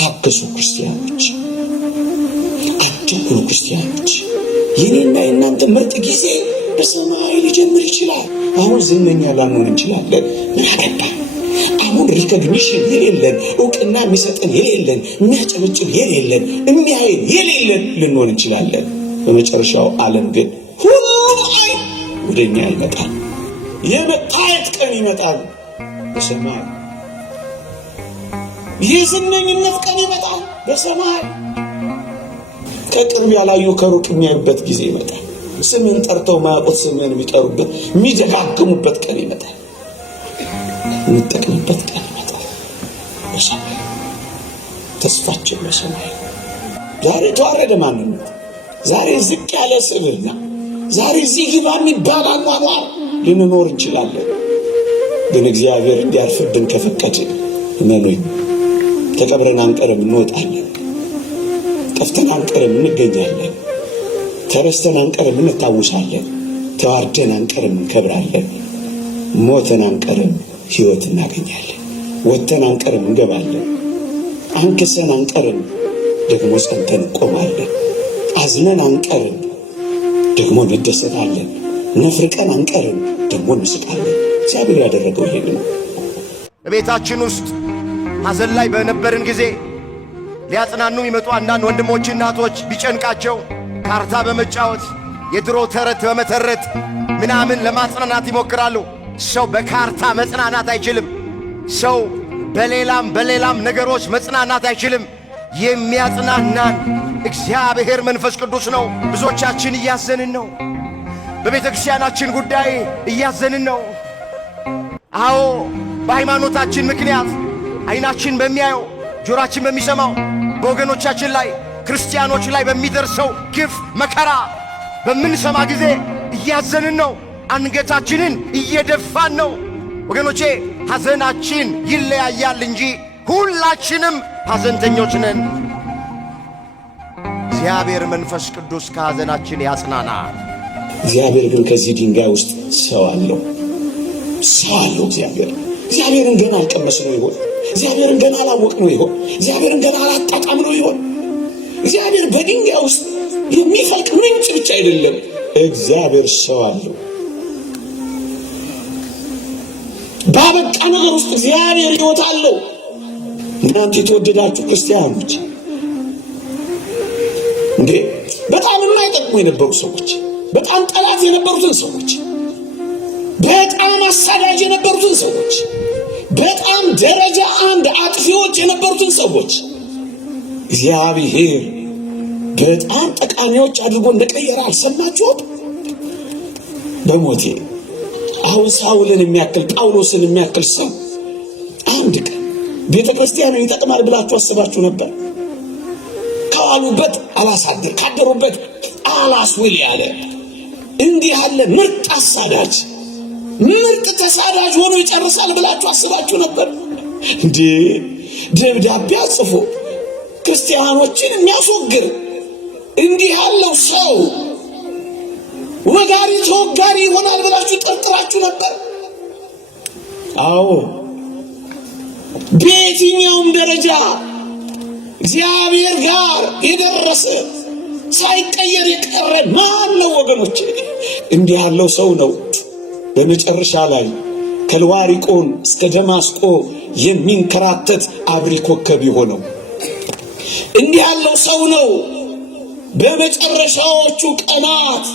ታገሱ ክርስቲያኖች፣ አትኩሩ ክርስቲያኖች። የኔና የእናንተ ምርጥ ጊዜ በሰማይ ሊጀምር ይችላል። አሁን ዝነኛ ላንሆን እንችላለን። ምን አገባ? አሁን ሪኮግኒሽን የሌለን፣ እውቅና የሚሰጠን የሌለን፣ የሚያጨበጭብ የሌለን፣ የሚያየን የሌለን ልንሆን እንችላለን። በመጨረሻው ዓለም ግን ሁሉም አይን ወደኛ ይመጣል። የመታየት ቀን ይመጣል በሰማይ። የዝነኝነት ቀን ይመጣል በሰማይ። ከቅርብ ያላዩ ከሩቅ የሚያዩበት ጊዜ ይመጣል። ስምን ጠርተው ማያውቁት ስምን የሚጠሩበት የሚደጋግሙበት ቀን ይመጣል። የሚጠቅምበት ቀን ይመጣል በሰማይ። ተስፋችን በሰማይ። ዛሬ ተዋረደ ማንነት፣ ዛሬ ዝቅ ያለ ስብዕና፣ ዛሬ እዚህ ግባ የሚባል አኗኗር ልንኖር እንችላለን። ግን እግዚአብሔር እንዲያርፍብን ከፈቀድን እመኑኝ ተቀብረን አንቀርም፣ እንወጣለን። ጠፍተን አንቀርም፣ እንገኛለን። ተረስተን አንቀርም፣ እንታውሳለን። ተዋርደን አንቀርም፣ እንከብራለን። ሞተን አንቀርም፣ ሕይወት እናገኛለን። ወጥተን አንቀርም፣ እንገባለን። አንክሰን አንቀርም፣ ደግሞ ጸንተን እንቆማለን። አዝነን አንቀርም፣ ደግሞ እንደሰታለን። ነፍርቀን አንቀርም፣ ደግሞ እንስቃለን። እግዚአብሔር ያደረገው ይሄን ነው። በቤታችን ውስጥ ሐዘን ላይ በነበርን ጊዜ ሊያጽናኑ የሚመጡ አንዳንድ ወንድሞች እናቶች ቢጨንቃቸው ካርታ በመጫወት የድሮ ተረት በመተረት ምናምን ለማጽናናት ይሞክራሉ። ሰው በካርታ መጽናናት አይችልም። ሰው በሌላም ነገሮች መጽናናት አይችልም። የሚያጽናናን እግዚአብሔር መንፈስ ቅዱስ ነው። ብዙዎቻችን እያዘንን ነው። በቤተ ክርስቲያናችን ጉዳይ እያዘንን ነው። አዎ በሃይማኖታችን ምክንያት ዓይናችን በሚያየው ጆሮአችን በሚሰማው በወገኖቻችን ላይ ክርስቲያኖች ላይ በሚደርሰው ግፍ መከራ በምንሰማ ጊዜ እያዘንን ነው። አንገታችንን እየደፋን ነው። ወገኖቼ ሐዘናችን ይለያያል እንጂ ሁላችንም ሐዘንተኞች ነን። እግዚአብሔር መንፈስ ቅዱስ ከሐዘናችን ያጽናናል። እግዚአብሔር ግን ከዚህ ድንጋይ ውስጥ ሰው አለው። እግዚአብሔርን ገና አልቀመስነው ይሆን? እግዚአብሔርን ገና አላወቅነው ይሆን? እግዚአብሔርን ገና አላጣጣምነው ይሆን? እግዚአብሔር በድንጋይ ውስጥ የሚፈልቅ ምንጭ ብቻ አይደለም። እግዚአብሔር ሰው አለው። ባበቃ ነገር ውስጥ እግዚአብሔር ሕይወት አለው። እናንተ የተወደዳችሁ ክርስቲያኖች እንዴ በጣም የማይጠቅሙ የነበሩ ሰዎች፣ በጣም ጠላት የነበሩትን ሰዎች፣ በጣም አሳዳጅ የነበሩትን ሰዎች፣ በጣም ደረጃ አንድ አጥፊዎች የነበሩትን ሰዎች እግዚአብሔር በጣም ጠቃሚዎች አድርጎ እንደቀየረ አልሰማችሁም? በሞቴ አሁን ሳውልን የሚያክል ጳውሎስን የሚያክል ሰው አንድ ቀን ቤተ ክርስቲያንን ይጠቅማል ብላችሁ አስባችሁ ነበር? ከዋሉበት አላሳድር ካደሩበት አላስውል ያለ እንዲህ ያለ ምርጥ አሳዳጅ ምርጥ ተሳዳጅ ሆኖ ይጨርሳል ብላችሁ አስባችሁ ነበር እንዴ? ደብዳቤ ጽፎ ክርስቲያኖችን የሚያስወግር እንዲህ ያለው ሰው ወጋሪ ተወጋሪ ይሆናል ብላችሁ ጠርጥራችሁ ነበር? አዎ፣ በየትኛውም ደረጃ እግዚአብሔር ጋር የደረሰ ሳይቀየር የቀረ ማን ነው ወገኖቼ? እንዲህ ያለው ሰው ነው በመጨረሻ ላይ ከልዋሪቆን እስከ ደማስቆ የሚንከራተት አብሪ ኮከብ የሆነው። እንዲህ ያለው ሰው ነው በመጨረሻዎቹ ቀናት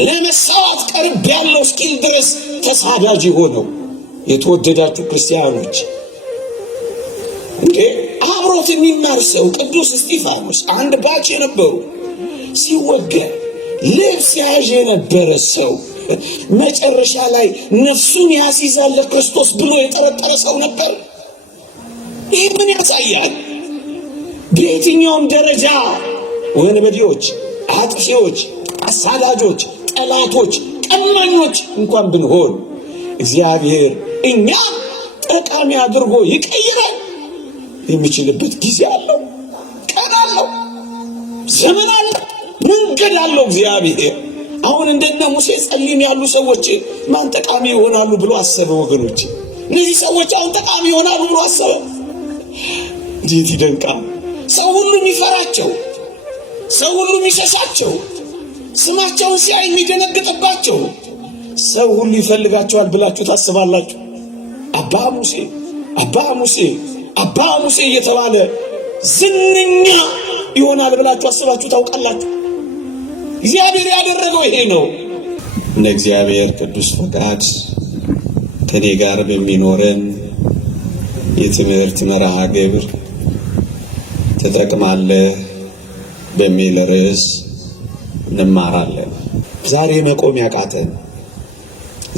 ለመሳዋት ቀርብ ያለው እስኪል ድረስ ተሳዳጅ የሆነው። የተወደዳችሁ ክርስቲያኖች እንዴ አብሮት የሚማር ሰው ቅዱስ እስጢፋኖስ አንድ ባች የነበሩ ሲወገር ልብስ ያዥ የነበረ ሰው መጨረሻ ላይ ነፍሱን ያስይዛል ለክርስቶስ ብሎ የጠረጠረ ሰው ነበር። ይህ ምን ያሳያል? በየትኛውም ደረጃ ወንበዴዎች፣ አጥፊዎች፣ አሳዳጆች፣ ጠላቶች፣ ቀማኞች እንኳን ብንሆን እግዚአብሔር እኛ ጠቃሚ አድርጎ ይቀይራል የሚችልበት ጊዜ አለው፣ ቀን አለው፣ ዘመን አለው፣ መንገድ አለው እግዚአብሔር። አሁን እንደነ ሙሴ ጸሊም ያሉ ሰዎች ማን ጠቃሚ ይሆናሉ ብሎ አሰበ? ወገኖች እነዚህ ሰዎች አሁን ጠቃሚ ይሆናሉ ብሎ አሰበ? እንዴት ይደንቃል! ሰው ሁሉ የሚፈራቸው፣ ሰው ሁሉ የሚሸሻቸው፣ ስማቸውን ሲያይ የሚደነግጥባቸው፣ ሰው ሁሉ ይፈልጋቸዋል ብላችሁ ታስባላችሁ? አባ ሙሴ አባ ሙሴ አባ ሙሴ እየተባለ ዝነኛ ይሆናል ብላችሁ አስባችሁ ታውቃላችሁ? እግዚአብሔር ያደረገው ይሄ ነው። እንደ እግዚአብሔር ቅዱስ ፈቃድ ከኔ ጋር በሚኖረን የትምህርት መርሃ ግብር ትጠቅማለህ በሚል ርዕስ እንማራለን። ዛሬ መቆም ያቃተን፣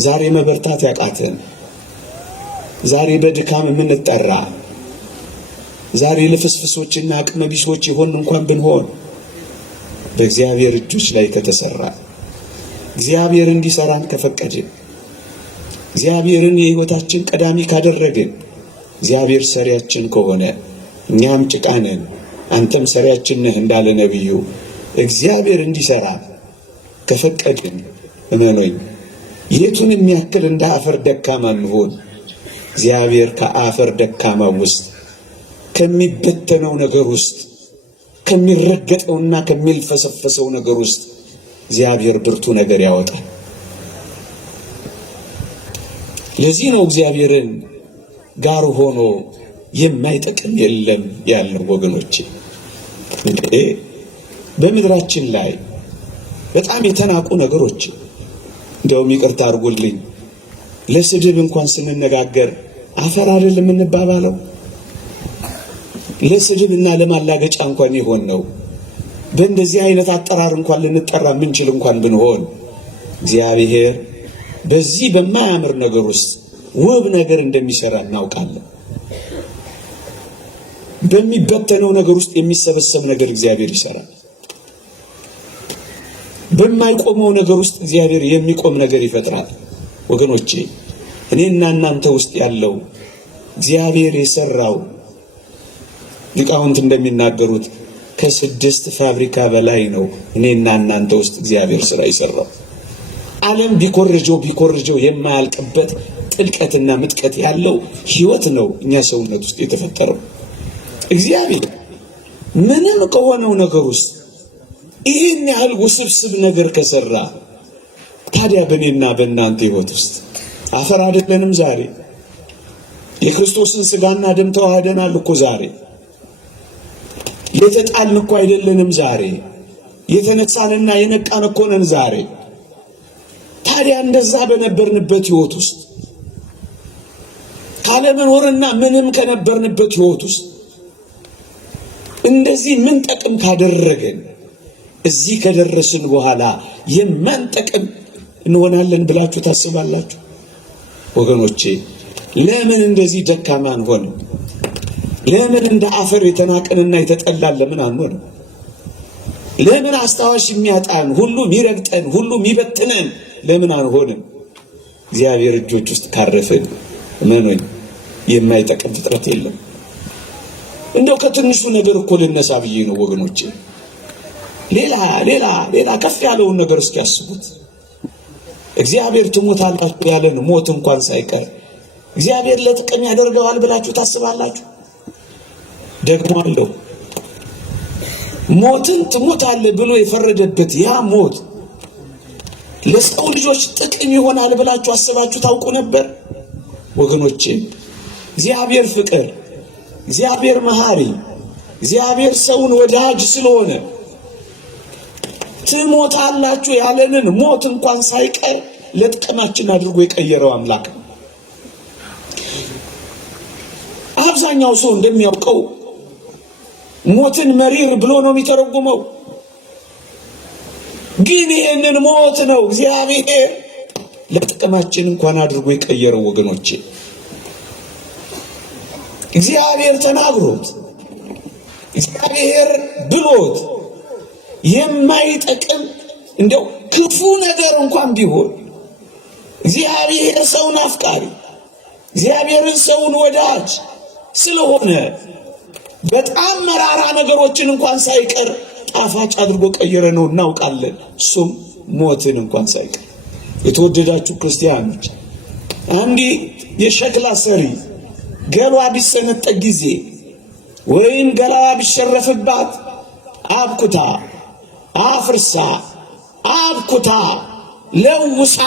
ዛሬ መበርታት ያቃተን፣ ዛሬ በድካም የምንጠራ፣ ዛሬ ልፍስፍሶችና አቅመ ቢሶች ይሆን እንኳን ብንሆን በእግዚአብሔር እጆች ላይ ከተሰራ፣ እግዚአብሔር እንዲሰራን ከፈቀድን፣ እግዚአብሔርን የሕይወታችን ቀዳሚ ካደረግን፣ እግዚአብሔር ሰሪያችን ከሆነ እኛም ጭቃ ነን አንተም ሰሪያችን ነህ እንዳለ ነቢዩ እግዚአብሔር እንዲሰራ ከፈቀድን እመኖኝ የቱን የሚያክል እንደ አፈር ደካማ እንሆን እግዚአብሔር ከአፈር ደካማ ውስጥ ከሚበተነው ነገር ውስጥ ከሚረገጠውና ከሚልፈሰፈሰው ነገር ውስጥ እግዚአብሔር ብርቱ ነገር ያወጣል። ለዚህ ነው እግዚአብሔርን ጋር ሆኖ የማይጠቅም የለም ያለው ወገኖቼ። እንግዲህ በምድራችን ላይ በጣም የተናቁ ነገሮች እንደውም ይቅርታ አድርጉልኝ ለስድብ እንኳን ስንነጋገር አፈር አይደለም እንባባለው። ለስድብና ለማላገጫ እንኳን ይሆን ነው። በእንደዚህ አይነት አጠራር እንኳን ልንጠራ ምንችል እንኳን ብንሆን እግዚአብሔር በዚህ በማያምር ነገር ውስጥ ውብ ነገር እንደሚሰራ እናውቃለን። በሚበተነው ነገር ውስጥ የሚሰበሰብ ነገር እግዚአብሔር ይሰራል። በማይቆመው ነገር ውስጥ እግዚአብሔር የሚቆም ነገር ይፈጥራል። ወገኖቼ እኔና እናንተ ውስጥ ያለው እግዚአብሔር የሰራው ሊቃውንት እንደሚናገሩት ከ6 ፋብሪካ በላይ ነው እኔና እናንተ ውስጥ እግዚአብሔር ስራ ይሰራው። ዓለም ቢኮርጀው የማያልቅበት ጥልቀትና ምጥቀት ያለው ህይወት ነው እኛ ሰውነት ውስጥ የተፈጠረው። እግዚአብሔር ምንም ከሆነው ነገር ውስጥ ይህን ያህል ውስብስብ ነገር ከሰራ ታዲያ በእኔና በእናንተ ህይወት ውስጥ አፈር አይደለንም? ዛሬ የክርስቶስን ስጋና ደም ተዋህደናል እኮ ዛሬ። የተጣልን እኮ አይደለንም ዛሬ። የተነሳንና የነቃን እኮ ነን ዛሬ። ታዲያ እንደዛ በነበርንበት ህይወት ውስጥ ካለመኖርና ምንም ከነበርንበት ህይወት ውስጥ እንደዚህ ምን ጠቅም ካደረገን እዚህ ከደረስን በኋላ የማን ጠቅም እንሆናለን ብላችሁ ታስባላችሁ? ወገኖቼ ለምን እንደዚህ ደካማን ሆነ? ለምን እንደ አፈር የተናቀንና የተጠላን ለምን አንሆንም? ለምን አስታዋሽ የሚያጣን ሁሉ የሚረግጠን ሁሉ የሚበትነን ለምን አንሆንም? እግዚአብሔር እጆች ውስጥ ካረፍን እመኑኝ የማይጠቅም ፍጥረት የለም። እንደው ከትንሹ ነገር እኮ ልነሳ ብዬ ነው ወገኖቼ። ሌላ ከፍ ያለውን ነገር እስኪ ያስቡት። እግዚአብሔር ትሞታላችሁ ያለን ሞት እንኳን ሳይቀር እግዚአብሔር ለጥቅም ያደርገዋል ብላችሁ ታስባላችሁ? ደግሞ አለው ሞትን ትሞታለህ ብሎ የፈረደበት ያ ሞት ለሰው ልጆች ጥቅም ይሆናል ብላችሁ አስባችሁ ታውቁ ነበር? ወገኖቼ እግዚአብሔር ፍቅር፣ እግዚአብሔር መሐሪ፣ እግዚአብሔር ሰውን ወዳጅ ስለሆነ ትሞታላችሁ ያለንን ሞት እንኳን ሳይቀር ለጥቅማችን አድርጎ የቀየረው አምላክ ነው። አብዛኛው ሰው እንደሚያውቀው ሞትን መሪር ብሎ ነው የሚተረጉመው። ግን ይሄንን ሞት ነው እግዚአብሔር ለጥቅማችን እንኳን አድርጎ የቀየረው ወገኖቼ። እግዚአብሔር ተናግሮት እግዚአብሔር ብሎት የማይጠቅም እንደው ክፉ ነገር እንኳን ቢሆን እግዚአብሔር ሰውን አፍቃሪ እግዚአብሔርን ሰውን ወዳጅ ስለሆነ በጣም መራራ ነገሮችን እንኳን ሳይቀር ጣፋጭ አድርጎ ቀየረ ነው እናውቃለን። እሱም ሞትን እንኳን ሳይቀር። የተወደዳችሁ ክርስቲያኖች አንዲ የሸክላ ሰሪ ገሏ ቢሰነጠቅ ጊዜ ወይም ገላዋ ቢሸረፍባት አብኩታ አፍርሳ አብኩታ ለውሳ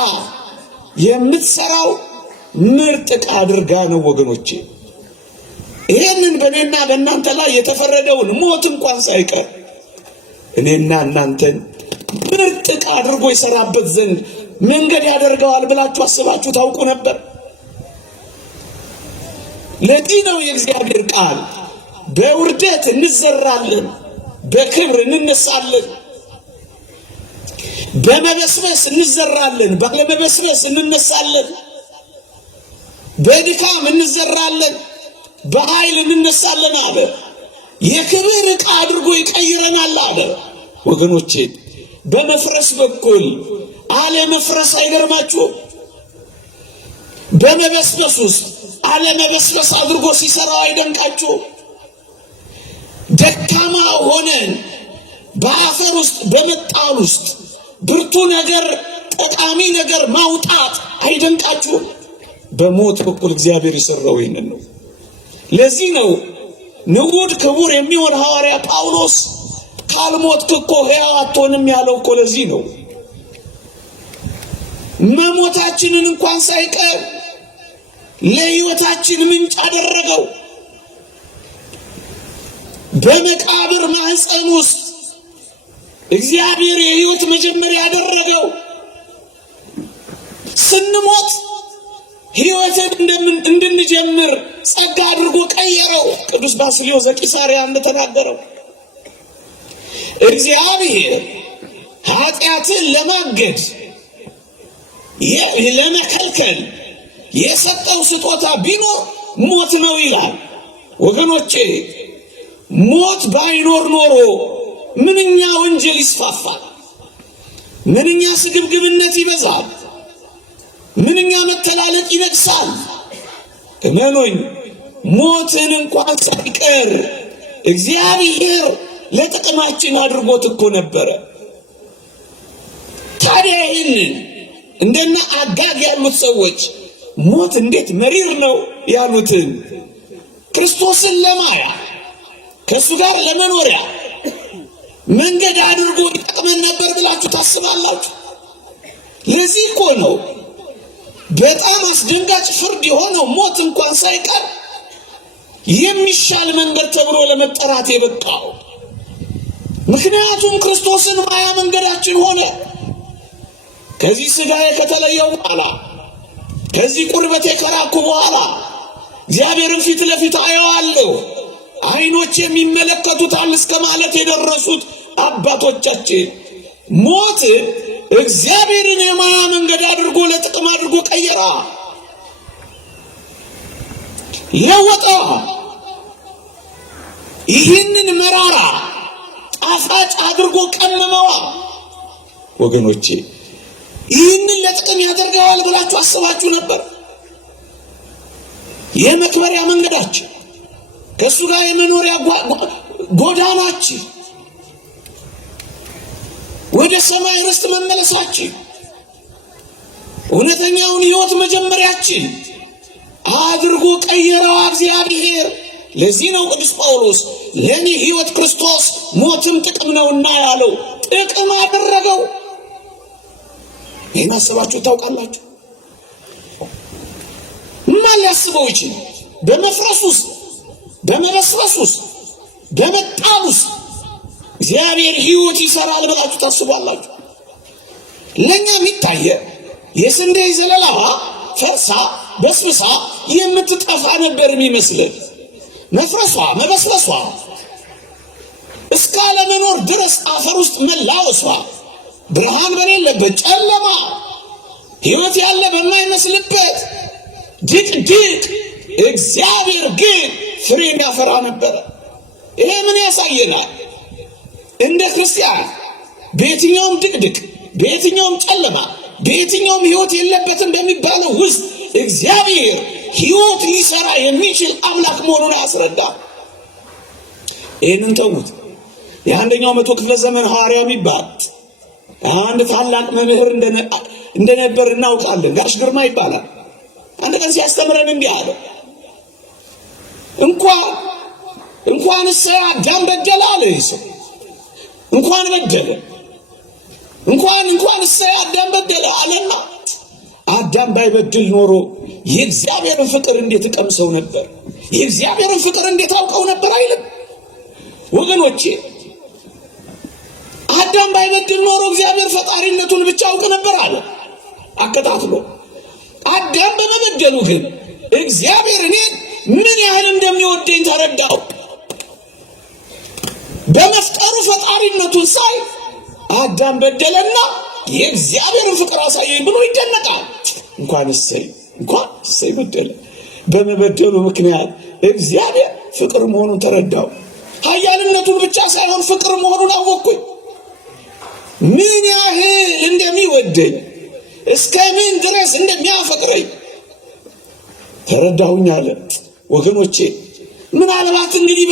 የምትሰራው ምርጥ ዕቃ አድርጋ ነው ወገኖቼ። ይህንን በእኔና በእናንተ ላይ የተፈረደውን ሞት እንኳን ሳይቀር እኔና እናንተን ምርጥ ዕቃ አድርጎ ይሰራበት ዘንድ መንገድ ያደርገዋል ብላችሁ አስባችሁ ታውቁ ነበር? ለዚህ ነው የእግዚአብሔር ቃል በውርደት እንዘራለን፣ በክብር እንነሳለን። በመበስበስ እንዘራለን፣ ባለመበስበስ እንነሳለን። በድካም እንዘራለን፣ በኃይል እንነሳለን አለ። የክብር ዕቃ አድርጎ ይቀይረናል አለ። ወገኖቼ በመፍረስ በኩል አለመፍረስ አይገርማችሁም? በመበስበስ ውስጥ አለመበስበስ አድርጎ ሲሰራው አይደንቃችሁም? ደካማ ሆነን በአፈር ውስጥ በመጣል ውስጥ ብርቱ ነገር ጠቃሚ ነገር ማውጣት አይደንቃችሁም? በሞት በኩል እግዚአብሔር የሰራው ይህንን ነው። ለዚህ ነው ንዑድ ክቡር የሚሆን ሐዋርያ ጳውሎስ ካልሞትክ እኮ ሕያው አትሆንም ያለው እኮ ለዚህ ነው። መሞታችንን እንኳን ሳይቀር ለሕይወታችን ምንጭ አደረገው። በመቃብር ማህፀን ውስጥ እግዚአብሔር የሕይወት መጀመሪያ ያደረገው። ስንሞት ሕይወትን እንድንጀምር ጸጋ አድርጎ ቀየረው። ቅዱስ ባስልዮስ ዘቂሳርያ እንደተናገረው እግዚአብሔር ኃጢአትን ለማገድ ለመከልከል የሰጠው ስጦታ ቢኖር ሞት ነው ይላል። ወገኖቼ ሞት ባይኖር ኖሮ ምንኛ ወንጀል ይስፋፋል፣ ምንኛ ስግብግብነት ይበዛል፣ ምንኛ መተላለቅ ይነግሳል። እመኑኝ ሞትን እንኳን ሳይቀር እግዚአብሔር ለጥቅማችን አድርጎት እኮ ነበረ። ታዲያ ይህንን እንደና አጋግ ያሉት ሰዎች ሞት እንዴት መሪር ነው ያሉትን ክርስቶስን ለማያ ከእሱ ጋር ለመኖሪያ መንገድ አድርጎ ይጠቅመን ነበር ብላችሁ ታስባላችሁ? ለዚህ እኮ ነው በጣም አስደንጋጭ ፍርድ የሆነው ሞት እንኳን ሳይቀር የሚሻል መንገድ ተብሎ ለመጠራት የበቃው። ምክንያቱም ክርስቶስን ማያ መንገዳችን ሆነ። ከዚህ ሥጋዬ ከተለየው በኋላ ከዚህ ቁርበቴ ከራኩ በኋላ እግዚአብሔርን ፊት ለፊት አየዋለሁ፣ ዓይኖች የሚመለከቱታል እስከ ማለት የደረሱት አባቶቻችን ሞት እግዚአብሔርን የማያ መንገድ አድርጎ ለጥቅም አድርጎ ቀየራ፣ ለወጣ። ይህንን መራራ ጣፋጭ አድርጎ ቀመመዋ። ወገኖቼ ይህንን ለጥቅም ያደርገዋል ብላችሁ አስባችሁ ነበር? የመክበሪያ መንገዳችን ከእሱ ጋር የመኖሪያ ጎዳናችን ወደ ሰማይ ርስት መመለሳችን እውነተኛውን ሕይወት መጀመሪያችን አድርጎ ቀየረዋ እግዚአብሔር። ለዚህ ነው ቅዱስ ጳውሎስ ለእኔ ሕይወት ክርስቶስ ሞትም ጥቅም ነውና ያለው። ጥቅም አደረገው። ይህን አስባችሁ ታውቃላችሁ? ማን ሊያስበው ይችል? በመፍረስ ውስጥ በመበስበስ ውስጥ በመጣል ውስጥ እግዚአብሔር ሕይወት ይሰራል ብላችሁ ታስባላችሁ? ለእኛ የሚታየ የስንዴ ዘለላዋ ፈርሳ በስብሳ የምትጠፋ ነበር የሚመስልን። መፍረሷ መበስበሷ እስከ አለመኖር ድረስ አፈር ውስጥ መላወሷ፣ ብርሃን በሌለበት ጨለማ፣ ሕይወት ያለ በማይመስልበት ድቅድቅ እግዚአብሔር ግን ፍሬን ያፈራ ነበረ። ይሄ ምን ያሳየናል? እንደ ክርስቲያን በየትኛውም ድቅድቅ፣ በየትኛውም ጨለማ፣ በየትኛውም ሕይወት የለበትም በሚባለው ውስጥ እግዚአብሔር ሕይወት ሊሰራ የሚችል አምላክ መሆኑን ያስረዳ። ይህንን ተውት። የአንደኛው መቶ ክፍለ ዘመን ሐዋርያ የሚባል አንድ ታላቅ መምህር እንደነበር እናውቃለን። ጋሽ ግርማ ይባላል። አንድ ቀን ሲያስተምረን እንዲህ አለ። እንኳን እንኳንስ አዳም በደለ አለ ሰው እንኳን በደለ እንኳንስ አዳም በደለ አለና አዳም ባይበድል ኖሮ የእግዚአብሔርን ፍቅር እንዴት ቀምሰው ነበር? የእግዚአብሔርን ፍቅር እንዴት አውቀው ነበር አይልም ወገኖቼ? አዳም ባይበድል ኖሮ እግዚአብሔር ፈጣሪነቱን ብቻ አውቅ ነበር አለ አከታትሎ። አዳም በመበደሉ ግን እግዚአብሔር እኔን ምን ያህል እንደሚወደኝ ተረዳው። በመፍጠሩ ፈጣሪነቱን ሳይ አዳም በደለና የእግዚአብሔርን ፍቅር አሳየኝ ብሎ ይደነቃል። እንኳን እሰይ በደለ። በመበደሉ ምክንያት እግዚአብሔር ፍቅር መሆኑን ተረዳው። ኃያልነቱን ብቻ ሳይሆን ፍቅር መሆኑን አወቅኩኝ። ምን ያህል እንደሚወደኝ እስከ ምን ድረስ እንደሚያፈቅረኝ ተረዳሁኝ አለ ወገኖቼ። ምናልባት እንግዲህ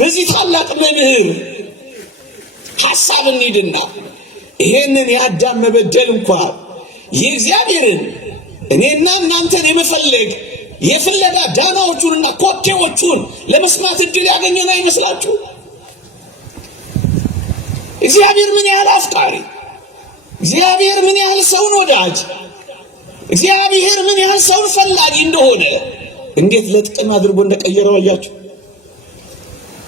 በዚህ ታላቅ መምህር ሐሳብ እንሂድና ይሄንን የአዳም መበደል እንኳን የእግዚአብሔርን እኔና እናንተን የመፈለግ የፍለጋ ዳናዎቹንና ኮቴዎቹን ለመስማት እድል ያገኘን አይመስላችሁ? እግዚአብሔር ምን ያህል አፍቃሪ፣ እግዚአብሔር ምን ያህል ሰውን ወዳጅ፣ እግዚአብሔር ምን ያህል ሰውን ፈላጊ እንደሆነ እንዴት ለጥቅም አድርጎ እንደቀየረው አያችሁ።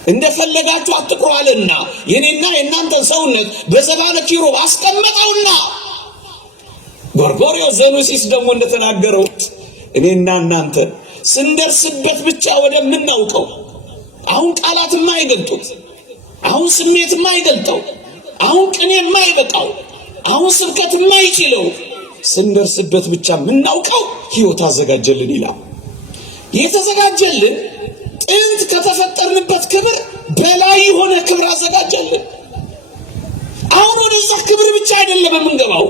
እንደፈለጋችሁ አትቁራልና የኔና የእናንተን ሰውነት በዘባነ ኪሩብ አስቀመጠውና ጎርጎርዮስ ዘኑሲስ ደግሞ እንደተናገረው እኔና እናንተ ስንደርስበት ብቻ ወደምናውቀው አሁን ቃላት የማይገልጡት አሁን ስሜት የማይገልጠው አሁን ቅኔ የማይበቃው አሁን ስብከት የማይችለው ስንደርስበት ብቻ የምናውቀው ሕይወት አዘጋጀልን ይላል። የተዘጋጀልን ጥንት ከተፈጠርንበት ክብር በላይ የሆነ ክብር አዘጋጀልን። አሁን ወደዛ ክብር ብቻ አይደለም የምንገባው፣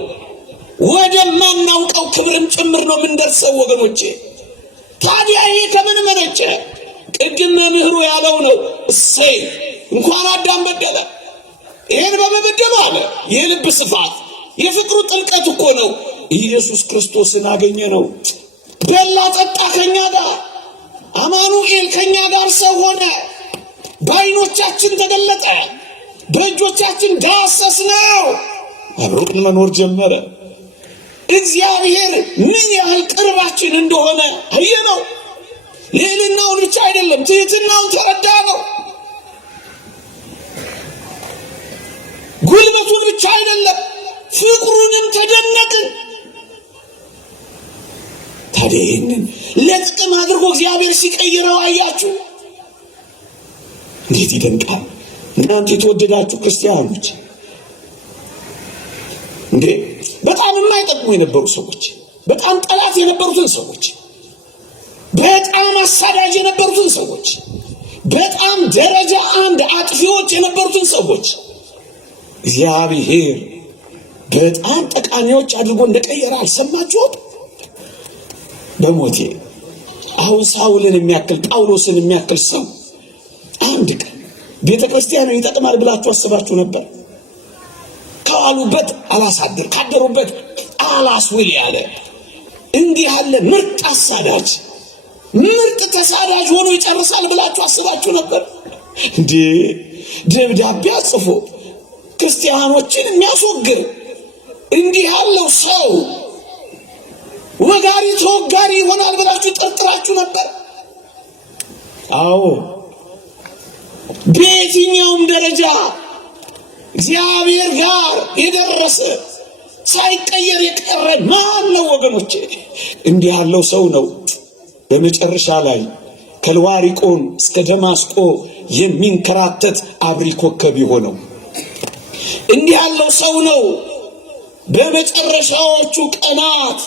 ወደማናውቀው ክብርም ጭምር ነው የምንደርሰው ወገኖቼ። ታዲያ ይሄ ከምን መነጨ? ቅድም መምህሩ ያለው ነው። እሰይ እንኳን አዳም በደለ። ይሄን በመበደሉ አለ የልብ ስፋት የፍቅሩ ጥልቀት እኮ ነው። ኢየሱስ ክርስቶስን አገኘ ነው። በላ ጠጣ ከኛ ጋር፣ አማኑኤል ከኛ ጋር ሰው ሆነ። በዓይኖቻችን ተገለጠ፣ በእጆቻችን ዳሰስ ነው። አብሮን መኖር ጀመረ። እግዚአብሔር ምን ያህል ቅርባችን እንደሆነ አየነው። ልዕልናውን ብቻ አይደለም ትሕትናውን ተረዳ ነው። ጉልበቱን ብቻ አይደለም ፍቅሩንም ተደነቅን። ታዲያ ይህንን ለጥቅም አድርጎ እግዚአብሔር ሲቀይረው አያችሁ፣ እንዴት ይደንቃል! እናንተ የተወደዳችሁ ክርስቲያኖች እንዴ በጣም የማይጠቅሙ የነበሩ ሰዎች፣ በጣም ጠላት የነበሩትን ሰዎች፣ በጣም አሳዳጅ የነበሩትን ሰዎች፣ በጣም ደረጃ አንድ አጥፊዎች የነበሩትን ሰዎች እግዚአብሔር በጣም ጠቃሚዎች አድርጎ እንደቀየረ አልሰማችሁት? በሞቴ አሁን ሳውልን የሚያክል ጳውሎስን የሚያክል ሰው አንድ ቀን ቤተ ክርስቲያን ይጠቅማል ብላችሁ አስባችሁ ነበር? ከዋሉበት አላሳድር ካደሩበት አላስውል ያለ እንዲህ ያለ ምርጥ አሳዳጅ ምርጥ ተሳዳጅ ሆኖ ይጨርሳል ብላችሁ አስባችሁ ነበር እንዴ? ደብዳቤ ጽፎ ክርስቲያኖችን የሚያስወግር እንዲህ ያለው ሰው ወጋሪ ተወጋሪ ይሆናል ብላችሁ ጠርጥራችሁ ነበር? አዎ፣ በየትኛውም ደረጃ እግዚአብሔር ጋር የደረሰ ሳይቀየር የቀረ ማን ነው ወገኖቼ? እንዲህ ያለው ሰው ነው በመጨረሻ ላይ ከልዋሪቆን እስከ ደማስቆ የሚንከራተት አብሪ ኮከብ የሆነው። እንዲህ ያለው ሰው ነው በመጨረሻዎቹ ቀናት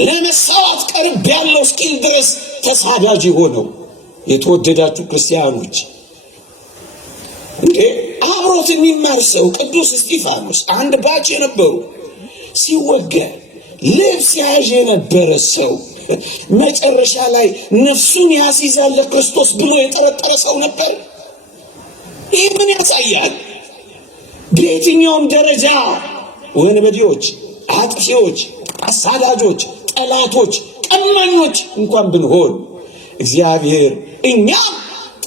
ለመሳዋት ቀርብ ያለው እስኪል ድረስ ተሳዳጅ የሆነው። የተወደዳችሁ ክርስቲያኖች እንዴ አብሮት የሚማር ሰው ቅዱስ እስጢፋኖስ አንድ ባች የነበሩ ሲወገር ልብስ ያዥ የነበረ ሰው መጨረሻ ላይ ነፍሱን ያስይዛል ለክርስቶስ ብሎ የጠረጠረ ሰው ነበር። ይህ ምን ያሳያል? በየትኛውም ደረጃ ወንበዴዎች፣ አጥፊዎች፣ አሳዳጆች፣ ጠላቶች፣ ቀማኞች እንኳን ብንሆን እግዚአብሔር እኛ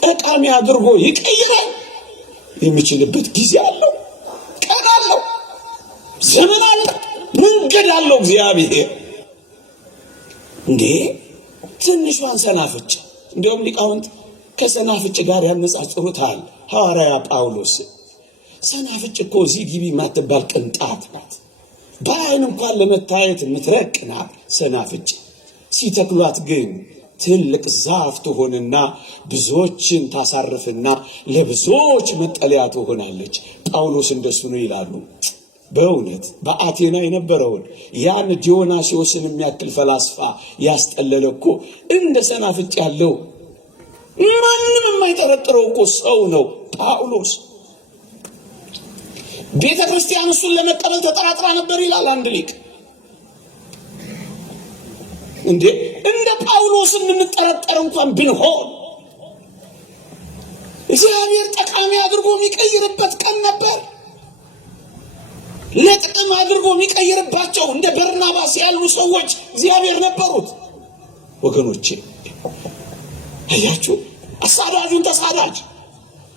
ጠቃሚ አድርጎ ይቀይራል የሚችልበት ጊዜ አለው፣ ቀን አለው፣ ዘመን አለው፣ መንገድ አለው እግዚአብሔር። እንዴ ትንሿን ሰናፍጭ እንደውም ሊቃውንት ከሰናፍጭ ጋር ያነጻጽሩታል። ሐዋርያ ጳውሎስ ሰናፍጭ እኮ እዚህ ግቢ ማትባል ቅንጣት ናት፣ በዓይን እንኳን ለመታየት የምትረቅ ናት ሰናፍጭ። ሲተክሏት ግን ትልቅ ዛፍ ትሆንና ብዙዎችን ታሳርፍና ለብዙዎች መጠለያ ትሆናለች። ጳውሎስ እንደሱ ነው ይላሉ። በእውነት በአቴና የነበረውን ያን ዲዮናስዮስን የሚያክል ፈላስፋ ያስጠለለ እኮ እንደ ሰናፍጭ ያለው ማንም የማይጠረጥረው እኮ ሰው ነው ጳውሎስ። ቤተ ክርስቲያን እሱን ለመቀበል ተጠራጥራ ነበር ይላል አንድ ሊቅ። እንደ ጳውሎስ የምንጠረጠር እንኳን ብንሆን እግዚአብሔር ጠቃሚ አድርጎ የሚቀይርበት ቀን ነበር። ለጥቅም አድርጎ የሚቀይርባቸው እንደ በርናባስ ያሉ ሰዎች እግዚአብሔር ነበሩት። ወገኖቼ አያችሁ፣ አሳዳጁን ተሳዳጅ፣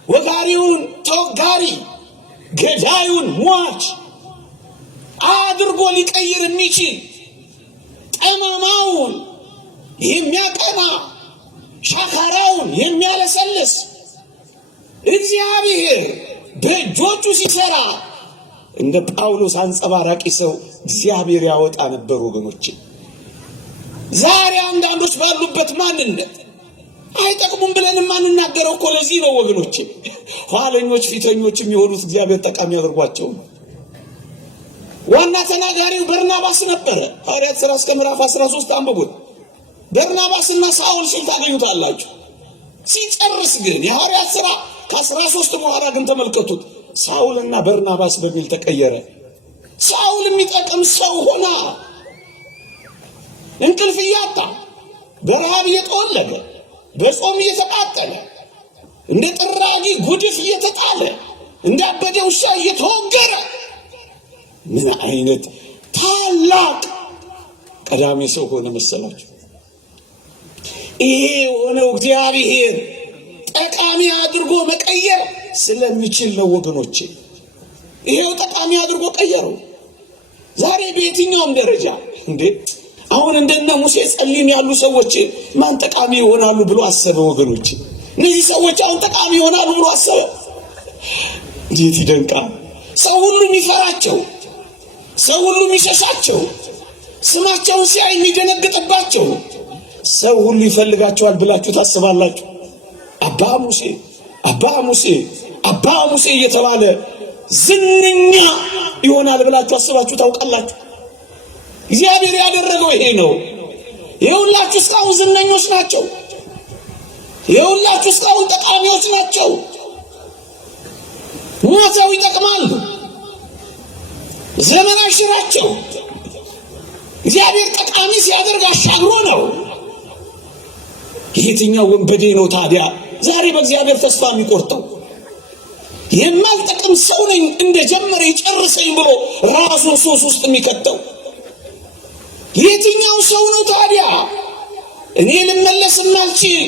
ወጋሪውን ተወጋሪ፣ ገዳዩን ሟች አድርጎ ሊቀይር የሚችል ጠማማውን የሚያቀና ሻካራውን የሚያለሰልስ እግዚአብሔር በእጆቹ ሲሰራ እንደ ጳውሎስ አንጸባራቂ ሰው እግዚአብሔር ያወጣ ነበር። ወገኖቼ ዛሬ አንዳንዶች ባሉበት ማንነት አይጠቅሙም ብለን የማንናገረው እኮ ለዚህ ነው ወገኖቼ። ኋለኞች ፊተኞች የሚሆኑት እግዚአብሔር ጠቃሚ አድርጓቸው። ዋና ተናጋሪው በርናባስ ነበረ። ሐዋርያት ሥራ እስከ ምዕራፍ 13 አንብቡት። በርናባስና ሳውል ሲል ታገኙታላችሁ። ሲጨርስ ግን የሐዋርያት ሥራ ከ13 በኋላ ግን ተመልከቱት፣ ሳውልና በርናባስ በሚል ተቀየረ። ሳውል የሚጠቅም ሰው ሆና እንቅልፍ እያጣ በረሃብ እየተወለደ በጾም እየተቃጠለ እንደ ጥራጊ ጉድፍ እየተጣለ እንደ አበደ ውሻ እየተወገረ ምን አይነት ታላቅ ቀዳሚ ሰው ሆነ መሰላችሁ? ይሄ የሆነው እግዚአብሔር ጠቃሚ አድርጎ መቀየር ስለሚችል ነው ወገኖቼ። ይሄው ጠቃሚ አድርጎ ቀየረው። ዛሬ በየትኛውም ደረጃ እንዴ አሁን እንደነ ሙሴ ጸሊም ያሉ ሰዎች ማን ጠቃሚ ይሆናሉ ብሎ አሰበ ወገኖቼ? እነዚህ ሰዎች አሁን ጠቃሚ ይሆናሉ ብሎ አሰበ። እንዴት ይደንቃል! ሰው ሁሉ የሚፈራቸው፣ ሰው ሁሉ የሚሸሻቸው፣ ስማቸውን ሲያይ የሚደነግጥባቸው ሰው ሁሉ ይፈልጋቸዋል ብላችሁ ታስባላችሁ? አባ ሙሴ አባ ሙሴ አባ ሙሴ እየተባለ ዝነኛ ይሆናል ብላችሁ አስባችሁ ታውቃላችሁ? እግዚአብሔር ያደረገው ይሄ ነው። የሁላችሁ እስካሁን ዝነኞች ናቸው። የሁላችሁ እስካሁን ጠቃሚዎች ናቸው። ሞተው ይጠቅማሉ። ዘመን አሽራቸው። እግዚአብሔር ጠቃሚ ሲያደርግ አሻግሮ ነው። የትኛው ወንበዴ ነው ታዲያ ዛሬ በእግዚአብሔር ተስፋ የሚቆርጠው? የማልጠቅም ሰው ነኝ እንደጀመረ ይጨርሰኝ ብሎ ራሱን ሶስ ውስጥ የሚከተው የትኛው ሰው ነው ታዲያ እኔ ልመለስ ማልችል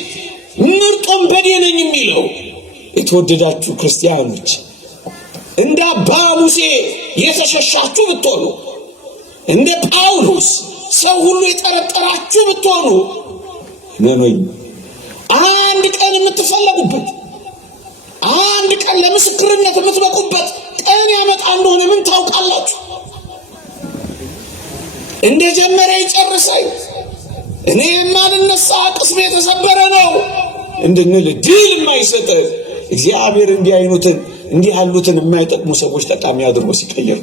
ምርጥ ወንበዴ ነኝ የሚለው? የተወደዳችሁ ክርስቲያኖች እንደ አባ ሙሴ የተሸሻችሁ ብትሆኑ፣ እንደ ጳውሎስ ሰው ሁሉ የጠረጠራችሁ ብትሆኑ ነኝ አንድ ቀን የምትፈለጉበት፣ አንድ ቀን ለምስክርነት የምትበቁበት ቀን ያመጣ እንደሆነ ምን ታውቃላችሁ? እንደ ጀመረ ይጨርሰኝ፣ እኔ የማልነሳ ቅስሜ የተሰበረ ነው እንድንል ድል የማይሰጥ እግዚአብሔር እንዲህ ያሉትን የማይጠቅሙ ሰዎች ጠቃሚ አድርጎ ሲቀየር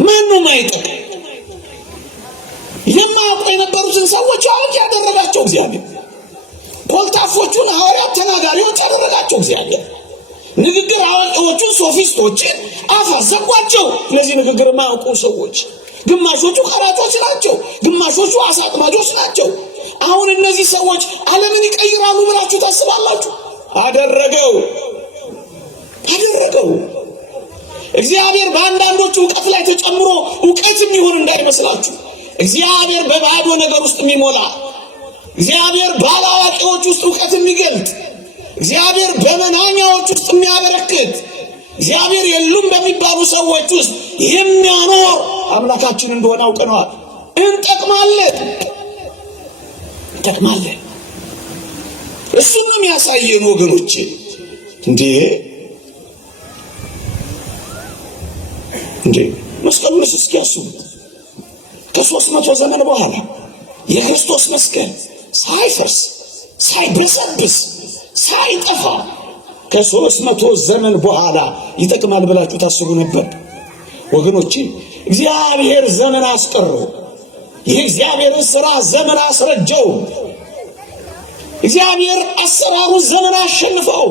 ማነው የማይጠቅም? የማያውቁ የነበሩትን ሰዎች አዋቂ ያደረጋቸው እግዚአብሔር። ኮልታፎቹን ሐዋርያት ተናጋሪዎች ያደረጋቸው እግዚአብሔር። ንግግር አዋቂዎቹን ሶፊስቶችን አፋዘጓቸው። እነዚህ ንግግር የማያውቁ ሰዎች ግማሾቹ ቀራጮች ናቸው፣ ግማሾቹ አሳ አጥማጆች ናቸው። አሁን እነዚህ ሰዎች ዓለምን ይቀይራሉ ብላችሁ ታስባላችሁ? አደረገው። እግዚአብሔር በአንዳንዶቹ እውቀት ላይ ተጨምሮ እውቀትም ይሁን እንዳይመስላችሁ። እግዚአብሔር በባዶ ነገር ውስጥ የሚሞላ፣ እግዚአብሔር ባላዋቂዎች ውስጥ እውቀት የሚገልጥ፣ እግዚአብሔር በመናኛዎች ውስጥ የሚያበረክት እግዚአብሔር የሉም በሚባሉ ሰዎች ውስጥ የሚያኖር አምላካችን እንደሆነ አውቀናል። እንጠቅማለን። እሱን ነው የሚያሳየን ወገኖቼ። እንዴ መስቀሉንስ እስኪ ያስቡ። ከ300 ዘመን በኋላ የክርስቶስ መስቀል ሳይፈርስ ሳይበሰብስ ሳይጠፋ ከ300 ዘመን በኋላ ይጠቅማል ብላችሁ ታስቡ ነበር ወገኖቼ? እግዚአብሔር ዘመን አስቀረው። የእግዚአብሔርን ሥራ ዘመን አስረጀው። እግዚአብሔር አሰራሩን ዘመን አሸንፈው።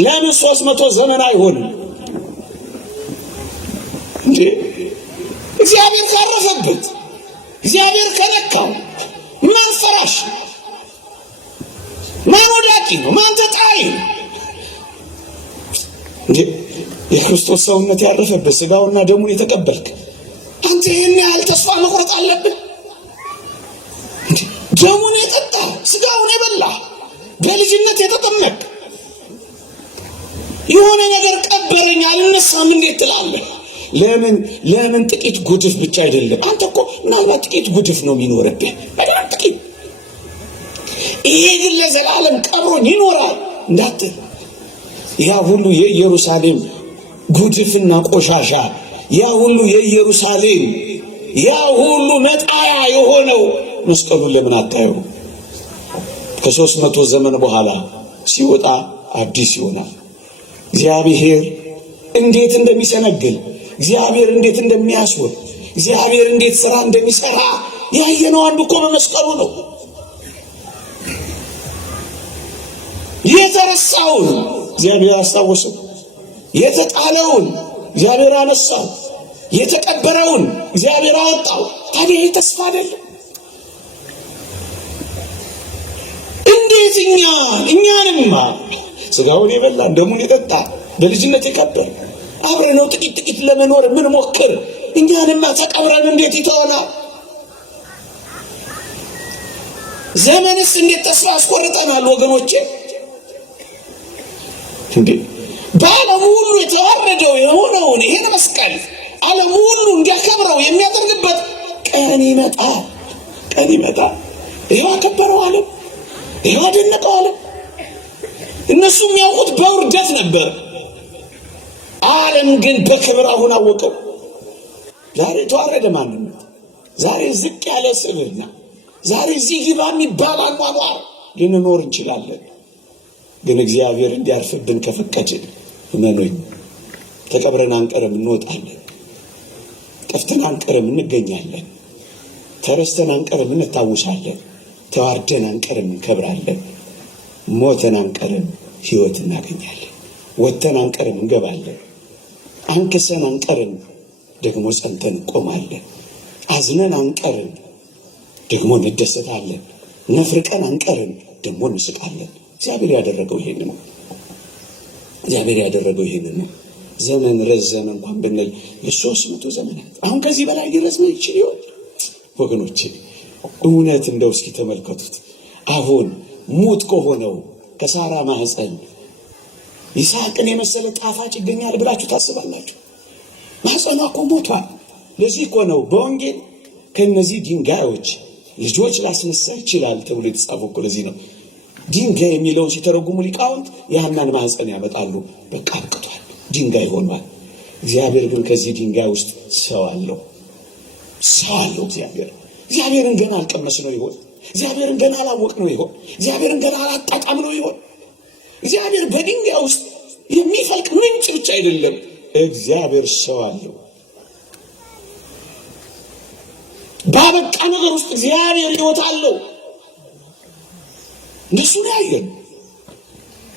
ለምን 300 ዘመን አይሆንም እንዴ? እግዚአብሔር ካረፈበት፣ እግዚአብሔር ከነካው ማን ፈራሽ? ማን ወዳቂ ነው? ማን ተጣይ ነው? እንዴ የክርስቶስ ሰውነት ያረፈበት ሥጋውና ደሙን የተቀበልክ አንተ ይህን ያህል ተስፋ መቁረጥ አለብን? ደሙን የጠጣ ሥጋውን የበላ በልጅነት የተጠመቅ የሆነ ነገር ቀበረኝ አልነሳም እንዴት ትላለህ? ለምን ጥቂት ጉድፍ ብቻ አይደለም። አንተ እኮ ምናልባት ጥቂት ጉድፍ ነው የሚኖርብህ፣ በጣም ጥቂት። ይሄ ግን ለዘላለም ቀብሮኝ ይኖራል እንዳትል። ያ ሁሉ የኢየሩሳሌም ጉድፍና ቆሻሻ፣ ያ ሁሉ የኢየሩሳሌም ያ ሁሉ መጣያ የሆነው መስቀሉን ለምን አታዩ? ከ300 ዘመን በኋላ ሲወጣ አዲስ ይሆናል። እግዚአብሔር እንዴት እንደሚሰነግል፣ እግዚአብሔር እንዴት እንደሚያስወር፣ እግዚአብሔር እንዴት ሥራ እንደሚሠራ ያየነው አንዱ እኮ በመስቀሉ ነው። የተረሳውን እግዚአብሔር አስታወሰው፣ የተጣለውን እግዚአብሔር አነሳው፣ የተቀበረውን እግዚአብሔር አወጣው። ታዲያ ይህ ተስፋ አይደለም? እንዴት እኛንማ ሥጋውን የበላን ደሙን የጠጣ በልጅነት የከበር አብረነው ጥቂት ለመኖር ምን ሞክር እኛንማ ተቀብረን እንዴት ይተወናል? ዘመንስ እንዴት ተስፋ አስቆርጠናል ወገኖቼ። እንዴ በዓለም ሁሉ የተዋረደው የሆነውን ይሄን መስቀል ዓለም ሁሉ እንዲያከብረው የሚያደርግበት ቀን ይመጣ። ይሄው አከበረው ዓለም፣ ይሄው አደነቀው ዓለም። እነሱ የሚያውቁት በውርደት ነበር፣ ዓለም ግን በክብር አሁን አወቀው። ዛሬ ተዋረደ ማንነት፣ ዛሬ ዝቅ ያለ ስብዕና፣ ዛሬ እዚህ ግባ የሚባል አኗኗር ልንኖር እንችላለን። ግን እግዚአብሔር እንዲያርፍብን ከፈቀድን እመኑኝ ተቀብረን አንቀርም፣ እንወጣለን። ጠፍተን አንቀርም፣ እንገኛለን። ተረስተን አንቀርም፣ እንታውሳለን። ተዋርደን አንቀርም፣ እንከብራለን። ሞተን አንቀርም፣ ሕይወት እናገኛለን። ወጥተን አንቀርም፣ እንገባለን። አንክሰን አንቀርም፣ ደግሞ ጸንተን እንቆማለን። አዝነን አንቀርም፣ ደግሞ እንደሰታለን። ነፍርቀን አንቀርም፣ ደግሞ እንስቃለን። እግዚአብሔር ያደረገው ይሄንን ነው። ዘመን ረዘመ እንኳን ብንል ለ300 ዘመናት አሁን ከዚህ በላይ ሊረዝም ይችል ይሆን ወገኖቼ? እውነት እንደው እስኪ ተመልከቱት። አሁን ሙት ከሆነው ከሳራ ማህፀን ይስሐቅን የመሰለ ጣፋጭ ይገኛል ብላችሁ ታስባላችሁ? ማህፀኗ እኮ ሞቷል። ለዚህ እኮ ነው በወንጌል ከነዚህ ድንጋዮች ልጆች ላስነሳ ይችላል ተብሎ የተጻፈው እኮ ለዚህ ነው። ድንጋይ የሚለውን ሲተረጉሙ ሊቃውንት የሐናን ማህፀን ያመጣሉ። በቃ አብቅቷል፣ ድንጋይ ሆኗል። እግዚአብሔር ግን ከዚህ ድንጋይ ውስጥ ሰው አለው። እግዚአብሔርን ገና አልቀመስ ነው ይሆን? እግዚአብሔርን ገና አላወቅ ነው ይሆን? እግዚአብሔርን ገና አላጣጣም ነው ይሆን? እግዚአብሔር በድንጋይ ውስጥ የሚፈልቅ ምንጭ ብቻ አይደለም፣ እግዚአብሔር ሰው አለው። ባበቃ ነገር ውስጥ እግዚአብሔር ሕይወት አለው። እንደሱ ነው ያየን።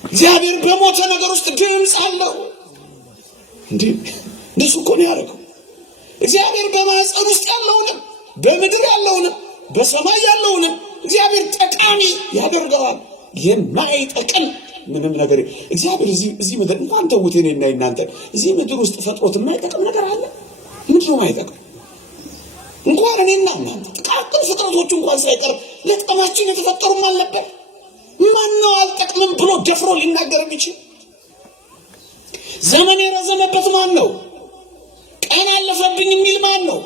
እግዚአብሔር በሞተ ነገር ውስጥ ድምፅ አለው። እንደሱ እኮ ነው ያደረገው። እግዚአብሔር በማህፀን ውስጥ ያለውንም በምድር ያለውንም በሰማይ ያለውንም እግዚአብሔር ጠቃሚ ያደርገዋል። የማይጠቅም ምንም ነገር እግዚአብሔር እዚህ ምድር እንኳን ተውት፣ እኔና እናንተ እዚህ ምድር ውስጥ ፈጥሮት የማይጠቅም ነገር አለ? ምንድን ነው የማይጠቅም? እንኳን እኔና እናንተ ጥቃቅን ፍጥረቶች እንኳን ሳይቀር ለጥቅማችን የተፈጠሩም አልነበር? ማን ነው አልጠቅምም ብሎ ደፍሮ ሊናገር የሚችል? ዘመን የረዘመበት ማን ነው? ቀን ያለፈብኝ የሚል ማን ነው?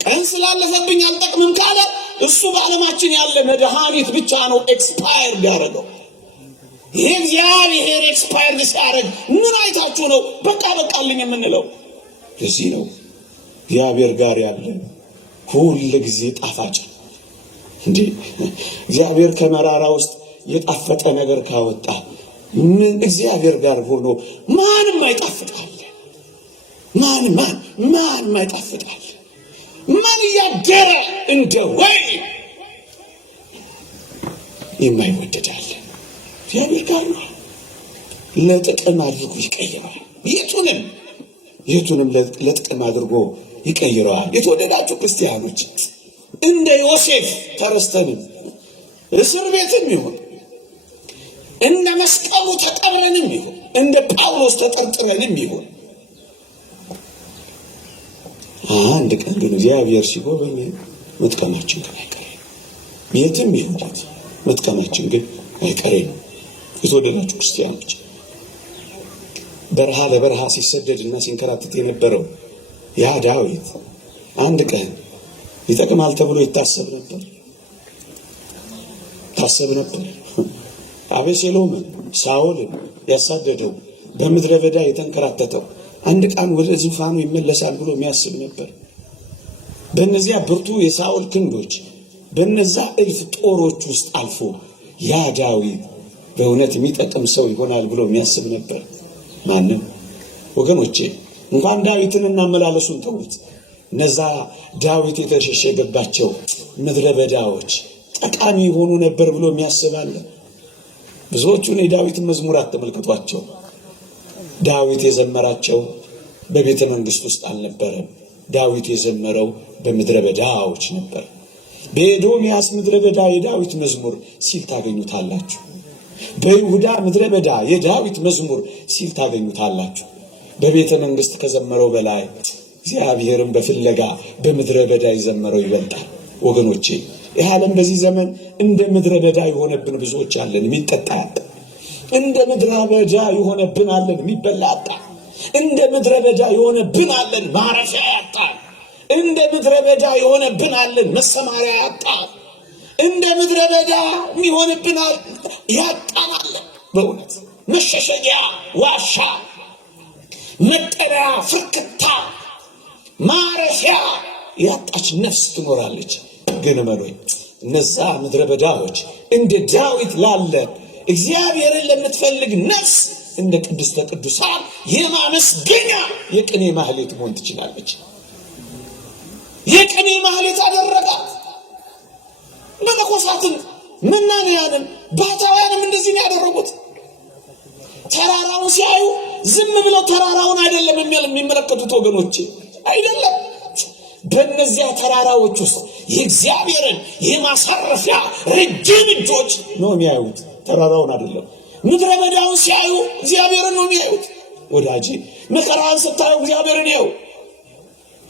ቀን ስላለፈብኝ አልጠቅምም ካለ እሱ በዓለማችን ያለ መድኃኒት ብቻ ነው ኤክስፓየርድ ያደረገው። ይህ እግዚአብሔር ኤክስፓየርድ ሲያደርግ ምን አይታችሁ ነው በቃ በቃልኝ የምንለው? ለዚህ ነው እግዚአብሔር ጋር ያለ ሁል ጊዜ ጣፋጭ። እንዴ እግዚአብሔር ከመራራ ውስጥ የጣፈጠ ነገር ካወጣ ምን እግዚአብሔር ጋር ሆኖ ማንም አይጣፍጣል? ማንም አይጣፍጣል? ማን ያደረ እንደ ወይ የማይወደዳል እግዚአብሔር ጋር ነው። ለጥቅም አድርጎ ይቀይረዋል። የቱንም ለጥቅም አድርጎ ይቀይረዋል። የተወደዳችሁ ክርስቲያኖች እንደ ዮሴፍ ተረስተንም እስር ቤትም ይሁን እንደ መስቀሉ ተቀብረንም ይሁን እንደ ጳውሎስ ተጠርጥረንም ይሁን አንድ ቀን ግን እግዚአብሔር ሲጎበኝ መጥቀማችን ግን አይቀሬ። የትም ይሁን መጥቀማችን ግን አይቀሬ ነው። የተወደዳችሁ ክርስቲያኖች በረሃ ለበረሃ ሲሰደድና ሲንከራተት የነበረው ያ ዳዊት አንድ ቀን ይጠቅማል ተብሎ ይታሰብ ነበር። አቤሴሎምን ሳኦልን ያሳደደው በምድረ በዳ የተንከራተተው አንድ ቀን ወደ ዙፋኑ ይመለሳል ብሎ የሚያስብ ነበር። በእነዚያ ብርቱ የሳኦል ክንዶች በእነዛ እልፍ ጦሮች ውስጥ አልፎ ያ ዳዊት በእውነት የሚጠቅም ሰው ይሆናል ብሎ የሚያስብ ነበር። ማንም ወገኖቼ እንኳን ዳዊትን እናመላለሱን ተውት። እነዛ ዳዊት የተሸሸገባቸው ምድረ በዳዎች ጠቃሚ ይሆኑ ነበር ብሎ የሚያስባለ። ብዙዎቹን የዳዊትን መዝሙራት ተመልክቷቸው። ዳዊት የዘመራቸው በቤተ መንግስት ውስጥ አልነበረም። ዳዊት የዘመረው በምድረ በዳዎች ነበር። በኤዶምያስ ምድረ በዳ የዳዊት መዝሙር ሲል ታገኙታላችሁ። በይሁዳ ምድረ በዳ የዳዊት መዝሙር ሲል ታገኙታላችሁ። በቤተ መንግስት ከዘመረው በላይ እግዚአብሔርን በፍለጋ በምድረ በዳ የዘመረው ይበልጣል። ወገኖቼ ይህ ዓለም በዚህ ዘመን እንደ ምድረ በዳ የሆነብን ብዙዎች አለን። የሚጠጣ ያጣ እንደ ምድረ በዳ የሆነብን አለን። የሚበላ ያጣ እንደ ምድረ በዳ የሆነብን አለን። ማረፊያ ያጣ እንደ ምድረ በዳ የሆነብን አለን። መሰማሪያ ያጣ እንደ ምድረ በዳ የሚሆንብን ያጣናለን። በእውነት መሸሸጊያ ዋሻ፣ መጠለያ፣ ፍርክታ፣ ማረፊያ ያጣች ነፍስ ትኖራለች። ግን መኖይ እነዛ ምድረ በዳዎች እንደ ዳዊት ላለ እግዚአብሔርን ለምትፈልግ ነፍስ እንደ ቅድስተ ቅዱሳን የማመስገኛ የቅኔ ማህሌት መሆን ትችላለች። የቅኔ ማህሌት አደረጋት። መነኮሳትን መናንያንም ባህታውያንም እንደዚህ ነው ያደረጉት። ተራራውን ሲያዩ ዝም ብለው ተራራውን አይደለም የሚመለከቱት ወገኖቼ፣ አይደለም። በእነዚያ ተራራዎች ውስጥ የእግዚአብሔርን የማሳረፊያ ረጅም እጆች ነው የሚያዩት፣ ተራራውን አይደለም። ምድረ በዳውን ሲያዩ እግዚአብሔርን ነው የሚያዩት። ወዳጄ መከራን ስታዩ እግዚአብሔርን ይኸው፣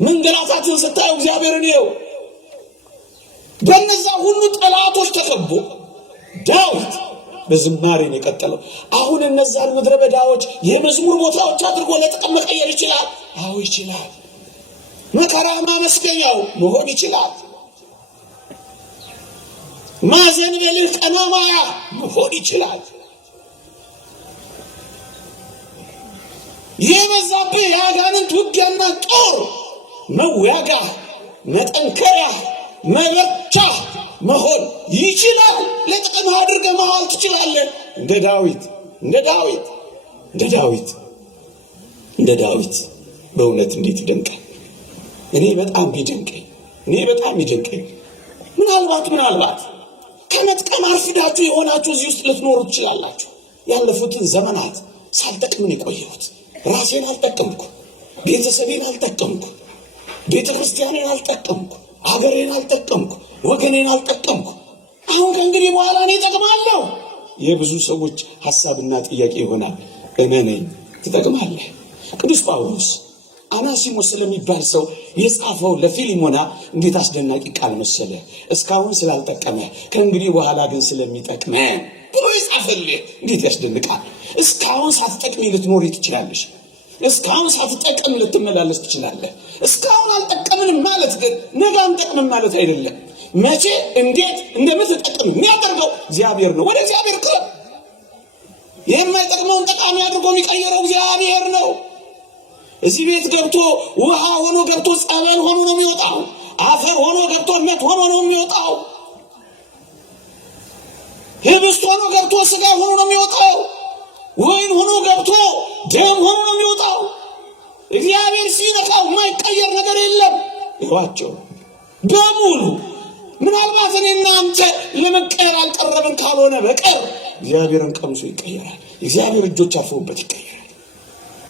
መንገላታትን ስታዩ እግዚአብሔርን ይኸው። በእነዛ ሁሉ ጠላቶች ተከቦ ዳዊት በዝማሬን የቀጠለው። አሁን እነዛን ምድረ በዳዎች የመዝሙር ቦታዎች አድርጎ ለጥቅም መቀየር ይችላል። አዎ ይችላል። መከራ ማመስገኛው መሆን ይችላል። ማዘን በልህ ቀና ማያ መሆን ይችላል። የበዛብህ የአጋንንት ውጊያና ጦር መዋጋ፣ መጠንከሪያ፣ መበርቻ መሆን ይችላል። ለጥቅም አድርገህ መዋል ትችላለህ። እንደ ዳዊት በእውነት እንዴት ይደንቃል! እኔ በጣም ይደንቀኝ ምናልባት ከመጥቀም አርፍዳችሁ የሆናችሁ እዚህ ውስጥ ልትኖሩ ትችላላችሁ። ያለፉትን ዘመናት ሳልጠቅምን የቆየሁት ራሴን አልጠቀምኩ፣ ቤተሰቤን አልጠቀምኩ፣ ቤተ ክርስቲያኔን አልጠቀምኩ፣ ሀገሬን አልጠቀምኩ፣ ወገኔን አልጠቀምኩ። አሁን ከእንግዲህ በኋላ እኔ እጠቅማለሁ። የብዙ ሰዎች ሐሳብና ጥያቄ ይሆናል። እመነኝ ትጠቅማለህ። ቅዱስ ጳውሎስ አናሲሞስ ስለሚባል ሰው የጻፈው ለፊሊሞና እንዴት አስደናቂ ቃል መሰለ! እስካሁን ስላልጠቀመ ከእንግዲህ በኋላ ግን ስለሚጠቅመ ጻፈልህ። እንዴት ያስደንቃል! እስካሁን ሳትጠቅሚ ልትኖሪ ትችላለሽ። እስካሁን ሳትጠቅም ልትመላለስ ትችላለህ። እስካሁን አልጠቀምንም ማለት ግን ነገ አንጠቅምም ማለት አይደለም። መቼ እንዴት እንደምትጠቅም የሚያደርገው እግዚአብሔር ነው። ወደ እግዚአብሔር ቅረብ። የማይጠቅመውን ጠቃሚ አድርጎ የሚቀይረው እግዚአብሔር ነው። እዚህ ቤት ገብቶ ውሃ ሆኖ ገብቶ ጸበል ሆኖ ነው የሚወጣው። አፈር ሆኖ ገብቶ እምነት ሆኖ ነው የሚወጣው። ህብስት ሆኖ ገብቶ ስጋ ሆኖ ነው የሚወጣው። ወይን ሆኖ ገብቶ ደም ሆኖ ነው የሚወጣው። እግዚአብሔር ሲነካው የማይቀየር ነገር የለም። ይዋቸው በሙሉ ምናልባት እኔና አንተ ለመቀየር አልቀረብን ካልሆነ በቀር እግዚአብሔርን ቀምሶ ይቀየራል። እግዚአብሔር እጆች አርፈውበት ይቀየራል።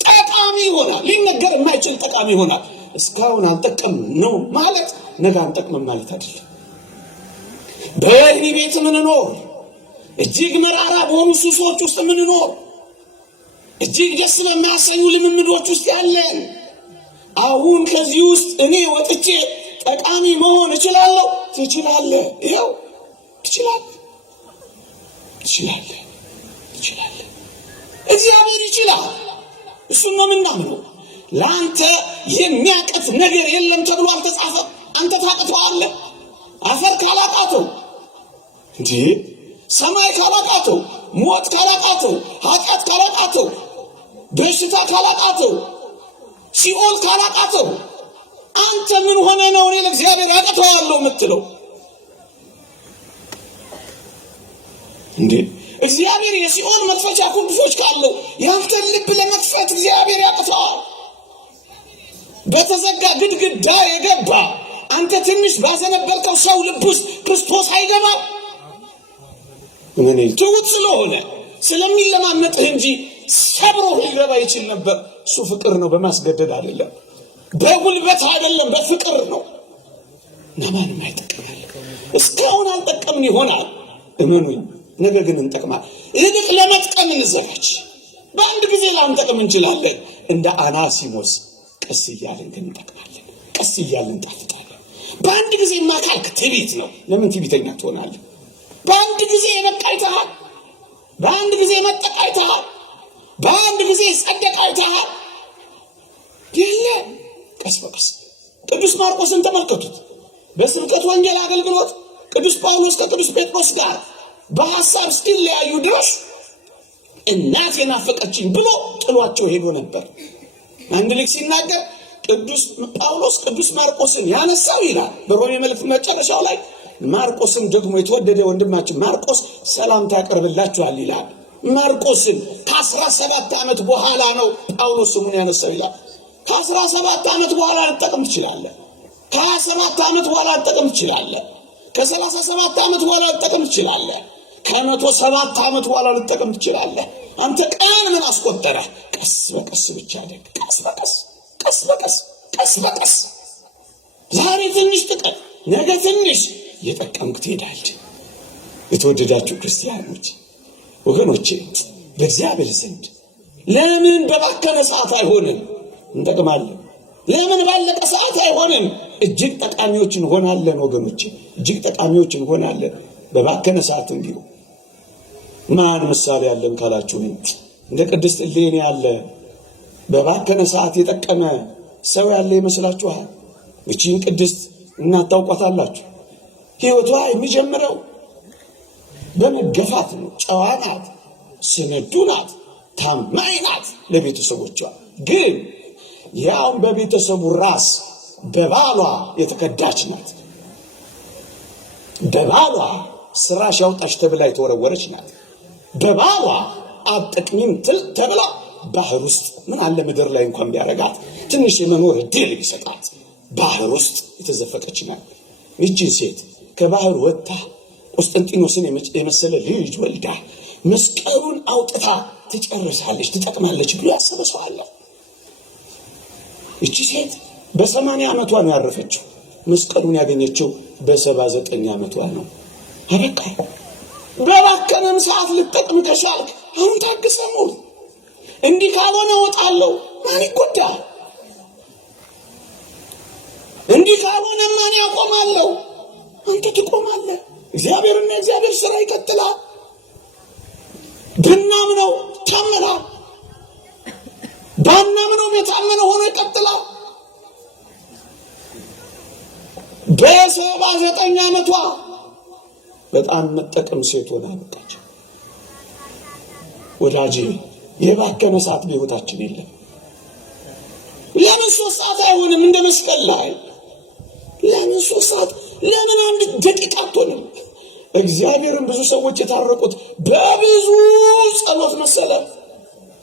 ጠቃሚ ይሆናል። ሊነገር የማይችል ጠቃሚ ይሆናል። እስካሁን አልጠቀም ነው ማለት ነገ አንጠቅምም ማለት አይደለም። በወህኒ ቤት ምንኖር፣ እጅግ መራራ በሆኑ ሱሶች ውስጥ ምንኖር፣ እጅግ ደስ በሚያሰኙ ልምምዶች ውስጥ ያለን፣ አሁን ከዚህ ውስጥ እኔ ወጥቼ ጠቃሚ መሆን እችላለሁ። ትችላለህ። ይኸው ትችላለህ። እግዚአብሔር ይችላል። እሱን ነው የምናምነው። ለአንተ የሚያቀት ነገር የለም ተብሎ አልተጻፈም። አንተ ታቅተዋለህ። አፈር ካላቃተው እንጂ ሰማይ ካላቃተው፣ ሞት ካላቃተው፣ ኃጢአት ካላቃተው፣ በሽታ ካላቃተው፣ ሲኦል ካላቃተው አንተ ምን ሆነ ነው እኔ ለእግዚአብሔር ያቀተዋለሁ የምትለው? እንዴ እግዚአብሔር የሲኦል መክፈቻ ቁልፎች ካለው ያንተን ልብ ለመክፈት እግዚአብሔር ያቀተዋል። በተዘጋ ግድግዳ የገባ አንተ ትንሽ ባዘነበልከው ሰው ልብ ውስጥ ክርስቶስ አይገባም። ትውት ስለሆነ ስለሚለማመጥህ እንጂ ሰብሮ ሊገባ ይችል ነበር። እሱ ፍቅር ነው፣ በማስገደድ አይደለም፣ በጉልበት አይደለም፣ በፍቅር ነው። ለማንም አይጠቅማል። እስካሁን አልጠቀምን ይሆናል፣ እመኑኝ፣ ነገ ግን እንጠቅማል። ይልቅ ለመጥቀም እንዘጋጅ። በአንድ ጊዜ ላንጠቅም እንችላለን። እንደ አናሲሞስ ቀስ እያልን ግን እንጠቅማለን። ቀስ እያልን እንጣፍጣለን። በአንድ ጊዜ ማካልክ ትዕቢት ነው። ለምን ትዕቢተኛ ትሆናለህ? በአንድ ጊዜ የመቃይተሃል፣ በአንድ ጊዜ መጠቃይተሃል፣ በአንድ ጊዜ ጸደቃይተሃል። የለ ቀስ በቀስ ቅዱስ ማርቆስን ተመልከቱት። በስብከት ወንጌል አገልግሎት ቅዱስ ጳውሎስ ከቅዱስ ጴጥሮስ ጋር በሐሳብ እስኪለያዩ ድረስ እናቴ ናፈቀችኝ ብሎ ጥሏቸው ሄዶ ነበር። አንድ ልጅ ሲናገር ቅዱስ ጳውሎስ ቅዱስ ማርቆስን ያነሳው ይላል በሮሜ መልእክት መጨረሻው ላይ ማርቆስን ደግሞ የተወደደ ወንድማችን ማርቆስ ሰላምታ ያቀርብላችኋል ይላል። ማርቆስን ከ17 ዓመት በኋላ ነው ጳውሎስ ስሙን ያነሳው ይላል። ከ17 ዓመት በኋላ ልጠቅም ትችላለህ። ከ27 ዓመት በኋላ ልጠቅም ትችላለህ። ከ37 ዓመት በኋላ ልጠቅም ትችላለህ። ከ107 ዓመት በኋላ ልጠቅም ትችላለህ። አንተ ቀን ምን አስቆጠረ? ቀስ በቀስ ብቻ ደግ ቀስ በቀስ ቀስ በቀስ ቀስ በቀስ ዛሬ ትንሽ ጥቀም፣ ነገ ትንሽ የጠቀምክ ትሄዳለህ። የተወደዳችሁ ክርስቲያኖች ወገኖቼ በእግዚአብሔር ዘንድ ለምን በባከነ ሰዓት አይሆንም? እንጠቅማለን። ለምን ባለቀ ሰዓት አይሆንም? እጅግ ጠቃሚዎች እንሆናለን ወገኖቼ፣ እጅግ ጠቃሚዎች እንሆናለን። በባከነ ሰዓት እንዲሁ ማን ምሳሌ ያለን ካላችሁ እንደ ቅድስት እሌኒ ያለ በባከነ ሰዓት የጠቀመ ሰው ያለ ይመስላችኋል? እቺን ቅድስት እናት ታውቋታላችሁ። ሕይወቷ የሚጀምረው በመገፋት ነው። ጨዋ ናት፣ ስንዱ ናት፣ ታማኝ ናት ለቤተሰቦቿ። ግን ያውም በቤተሰቡ ራስ በባሏ የተከዳች ናት። በባሏ ስራሽ ያውጣሽ ተብላ የተወረወረች ናት። በባሏ አጥቅሚም ተብላ ባህር ውስጥ ምን አለ ምድር ላይ እንኳን ቢያረጋት ትንሽ የመኖር እድል ቢሰጣት ባህር ውስጥ የተዘፈቀች ናት። ይህችን ሴት ከባህር ወጥታ ቆስጠንጢኖስን የመሰለ ልጅ ወልዳ መስቀሉን አውጥታ ትጨርሳለች፣ ትጠቅማለች ብሎ ያሰበ ሰው አለ? ይህች ሴት በ80 ዓመቷ ነው ያረፈችው። መስቀሉን ያገኘችው በ79 ዓመቷ ነው። አበቃ። በባከነም ሰዓት ልጠቅም ከቻልክ አሁን ታግሰህ ሞት። እንዲህ ካልሆነ እወጣለሁ፣ ማን ይጎዳል? እንዲህ ካልሆነ ማን ያቆማለሁ? አንተ ትቆማለህ። እግዚአብሔርና እግዚአብሔር ስራ ይቀጥላል። ብናምነው ታመናል፣ ባናምነው የታመነ ሆኖ ይቀጥላል። በ79 ዓመቷ በጣም መጠቀም ሴት ሆና መጣች። ወዳጄ የባከነ ሰዓት በሕይወታችን የለም። ለምን 3 ሰዓት አይሆንም? እንደ መስቀል ላይ ለምን 3 ሰዓት? ለምን 1 ደቂቃ አትሆንም? እግዚአብሔርን ብዙ ሰዎች የታረቁት በብዙ ጸሎት መሰለ።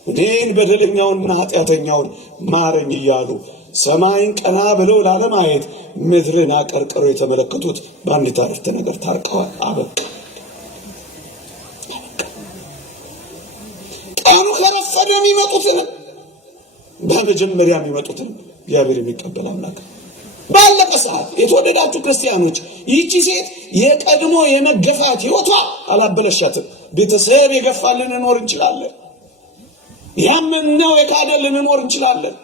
እኔን በደለኛውንና ኃጢአተኛውን ማረኝ እያሉ ሰማይን ቀና ብለው ላለማየት ምድርን አቀርቅረው የተመለከቱት በአንዲት አረፍተ ነገር ታርቀዋል። አበቃ። ቀኑ ከረፈደ የሚመጡትን በመጀመሪያ የሚመጡትን እግዚአብሔር የሚቀበል አምላክ ባለቀ ሰዓት። የተወደዳችሁ ክርስቲያኖች ይህቺ ሴት የቀድሞ የመገፋት ሕይወቷ አላበለሻትም። ቤተሰብ የገፋልን ልንኖር እንችላለን። ያመነው የካደን ልንኖር እንችላለን።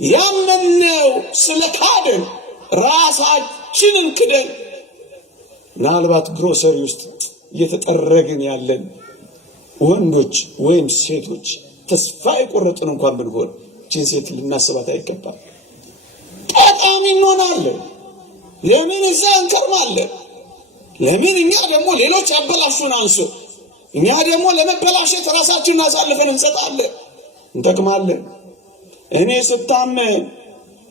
ያመነው ስለ ካደን ራሳችንን ክደን ምናልባት ግሮሰሪ ውስጥ እየተጠረግን ያለን ወንዶች ወይም ሴቶች ተስፋ የቆረጥን እንኳን ብንሆን ይህችን ሴት ልናስባት አይገባም። ጠቃሚ እንሆናለን። ለምን እዛ እንከርማለን? ለምን እኛ ደግሞ ሌሎች ያበላሹን አንሱ እኛ ደግሞ ለመበላሸት ራሳችንን አሳልፈን እንሰጣለን፣ እንጠቅማለን። እኔ ስታመም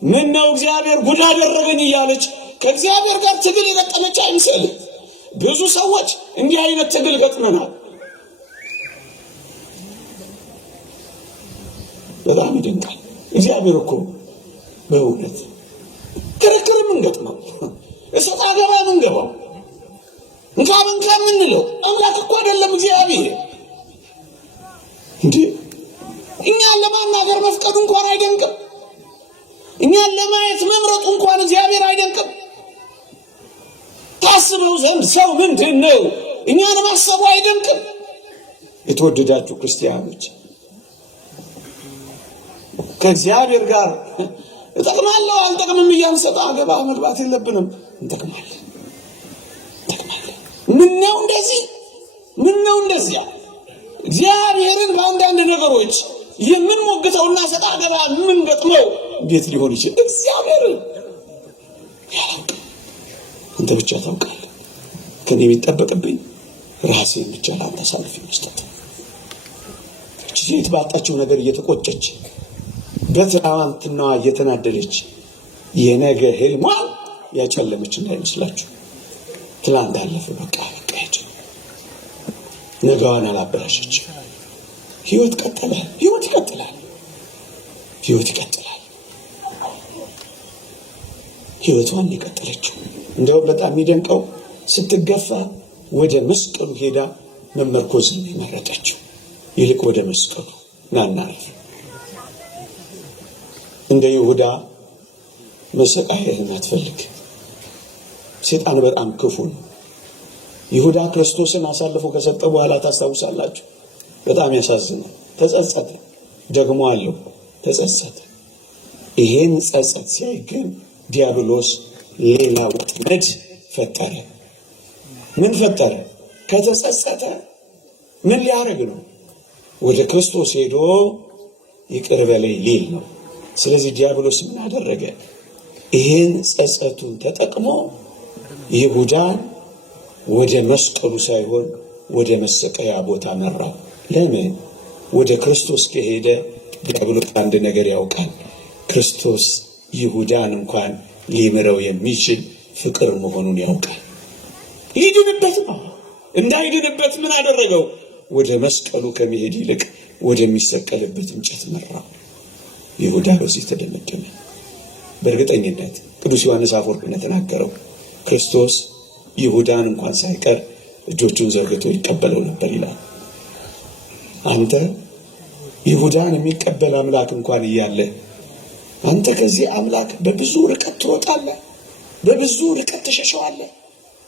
ምን ነው እግዚአብሔር ጉድ አደረገኝ እያለች ከእግዚአብሔር ጋር ትግል የገጠመች አይምሰልም። ብዙ ሰዎች እንዲህ አይነት ትግል ገጥመናል። በጣም ይደንቃል። እግዚአብሔር እኮ በእውነት ክርክር የምንገጥመው እሰጥ አገባ የምንገባው እንኳን የምንለው አምላክ እኮ አይደለም እግዚአብሔር። እንዴ እኛን ለማናገር መፍቀዱ እንኳን አይደንቅም? እኛን ለማየት መምረጡ እንኳን እግዚአብሔር አይደንቅም? ታስበው ዘንድ ሰው ምንድን ነው? እኛን ማሰቡ አይደንቅም? የተወደዳችሁ ክርስቲያኖች ከእግዚአብሔር ጋር እጠቅማለሁ አልጠቅምም እያልን ሰጣ ገባ መግባት የለብንም። እንጠቅማለን። ምነው እንደዚህ ምነው እንደዚያ እግዚአብሔርን በአንዳንድ ነገሮች የምንሞግተውና ሰጣ ገባ የምንገጥመው እንዴት ሊሆን ይችላል? እግዚአብሔርን ያላውቅ አንተ ብቻ ታውቃለህ። ከኔ የሚጠበቅብኝ ራሴን ብቻ ላንተ አሳልፌ መስጠት። እቺ ሴት ባጣችው ነገር እየተቆጨች በትናንትናዋ እየተናደደች የነገ ህልሟን ያጨለመች እንዳይመስላችሁ። ትላንት አለፈ፣ በቃ ያጭ ነገዋን አላበላሸች። ህይወት ቀጥላል። ህይወት ይቀጥላል። ህይወት ይቀጥላል። ህይወቷን የቀጠለችው እንደው በጣም የሚደንቀው ስትገፋ ወደ መስቀሉ ሄዳ መመርኮዝን የመረጠችው ይልቅ ወደ መስቀሉ ናናረፍ። እንደ ይሁዳ መሰቃየትን አትፈልግ። ሰይጣን በጣም ክፉ ነው። ይሁዳ ክርስቶስን አሳልፎ ከሰጠ በኋላ ታስታውሳላችሁ፣ በጣም ያሳዝናል። ተጸጸተ፣ ደግሞ አለው ተጸጸተ። ይሄን ጸጸት ሲያይ ግን ዲያብሎስ ሌላ ወጥመድ ፈጠረ። ምን ፈጠረ? ከተጸጸተ ምን ሊያደርግ ነው? ወደ ክርስቶስ ሄዶ ይቅር በለኝ ሊል ነው። ስለዚህ ዲያብሎስ ምን አደረገ? ይሄን ጸጸቱን ተጠቅሞ ይሁዳን ወደ መስቀሉ ሳይሆን ወደ መሰቀያ ቦታ መራው። ለምን? ወደ ክርስቶስ ከሄደ ዲያብሎስ አንድ ነገር ያውቃል። ክርስቶስ ይሁዳን እንኳን ሊምረው የሚችል ፍቅር መሆኑን ያውቃል። ይድንበት ነው። እንዳይድንበት ምን አደረገው? ወደ መስቀሉ ከመሄድ ይልቅ ወደሚሰቀልበት እንጨት መራው። ይሁዳ በዚህ ተደመደመ። በእርግጠኝነት ቅዱስ ዮሐንስ አፈወርቅ እንደተናገረው ክርስቶስ ይሁዳን እንኳን ሳይቀር እጆቹን ዘርግቶ ይቀበለው ነበር ይላል። አንተ ይሁዳን የሚቀበል አምላክ እንኳን እያለ አንተ ከዚህ አምላክ በብዙ ርቀት ትወጣለህ፣ በብዙ ርቀት ተሸሸዋለህ፣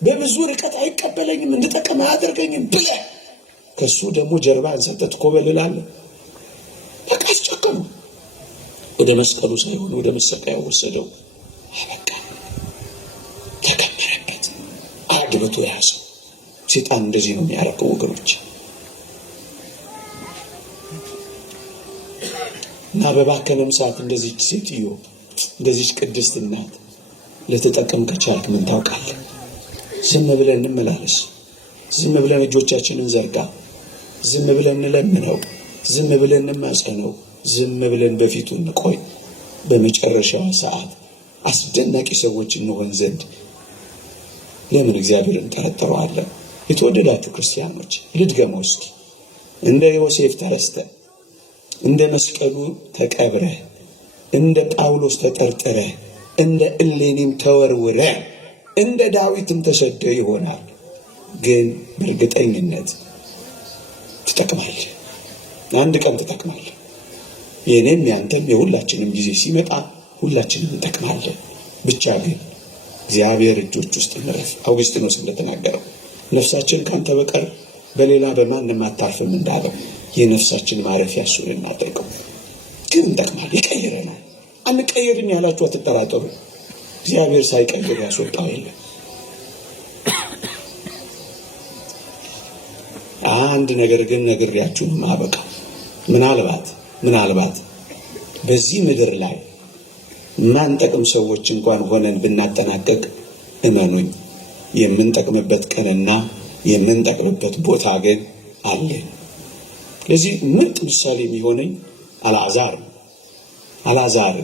በብዙ ርቀት አይቀበለኝም፣ እንድጠቅም አያደርገኝም ብለህ ከሱ ደግሞ ጀርባህን ሰጥተህ ትኮበልላለህ። በቃ አስጨከኑ። ወደ መስቀሉ ሳይሆን ወደ መሰቀያው ወሰደው። አበቃ። ተከመረበት፣ አድብቶ ያዘው። ሰይጣን እንደዚህ ነው የሚያደርገው ወገኖች። እና በባከነም ሰዓት እንደዚህ ሴትዮ እንደዚህ ቅድስት እናት ለተጠቀም ከቻልክ ምን ታውቃለህ? ዝም ብለን እንመላለስ። ዝም ብለን እጆቻችንን ዘርጋ። ዝም ብለን እንለምነው። ዝም ብለን እንማጸነው። ዝም ብለን በፊቱ እንቆይ። በመጨረሻ ሰዓት አስደናቂ ሰዎች እንሆን ዘንድ ለምን እግዚአብሔርን ጠረጥረዋለን? የተወደዳችሁ ክርስቲያኖች ልድገመው እስኪ። እንደ ዮሴፍ ተረስተህ፣ እንደ መስቀሉ ተቀብረህ፣ እንደ ጳውሎስ ተጠርጥረህ፣ እንደ እሌኒም ተወርውረህ፣ እንደ ዳዊትም ተሰደህ ይሆናል። ግን በእርግጠኝነት ትጠቅማለህ። አንድ ቀን ትጠቅማለህ። የኔም ያንተም የሁላችንም ጊዜ ሲመጣ ሁላችንም እንጠቅማለን። ብቻ ግን እግዚአብሔር እጆች ውስጥ እንረፍ። አውግስጢኖስ እንደተናገረው ነፍሳችን ካንተ በቀር በሌላ በማንም አታርፍም እንዳለው የነፍሳችን ማረፊያ እሱን እናድርገው። ግን እንጠቅማለን። ይቀይረናል። አንቀየርም ያላችሁ አትጠራጠሩ። እግዚአብሔር ሳይቀይር ያስወጣው የለም። አንድ ነገር ግን ነግሬያችሁ ማበቃ። ምናልባት በዚህ ምድር ላይ ማንጠቅም ሰዎች እንኳን ሆነን ብናጠናቀቅ እመኑኝ የምንጠቅምበት ቀንና የምንጠቅምበት ቦታ ግን አለ። ለዚህ ምርጥ ምሳሌ የሚሆነኝ አልዓዛር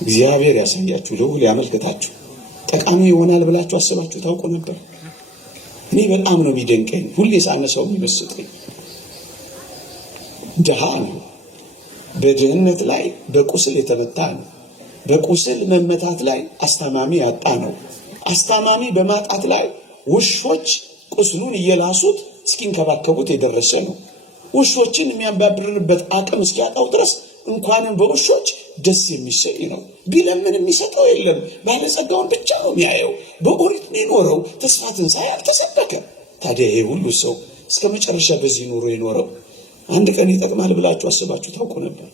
እግዚአብሔር ያሳያችሁ፣ ልዑል ያመልክታችሁ። ጠቃሚ ይሆናል ብላችሁ አስባችሁ ታውቁ ነበር? እኔ በጣም ነው የሚደንቀኝ። ሁሌ ሳነሳው የሚመስጠኝ ድሃ ነው። በድህነት ላይ በቁስል የተመታ ነው። በቁስል መመታት ላይ አስታማሚ ያጣ ነው። አስታማሚ በማጣት ላይ ውሾች ቁስሉን እየላሱት እስኪንከባከቡት የደረሰ ነው። ውሾችን የሚያባብርበት አቅም እስኪያጣው ድረስ እንኳንም በውሾች ደስ የሚሰኝ ነው። ቢለምን የሚሰጠው የለም። ባለጸጋውን ብቻ ነው የሚያየው። በኦሪት የኖረው ተስፋ ትንሣኤ አልተሰበከ። ታዲያ ይሄ ሁሉ ሰው እስከ መጨረሻ በዚህ ኑሮ የኖረው አንድ ቀን ይጠቅማል ብላችሁ አስባችሁ ታውቁ ነበር?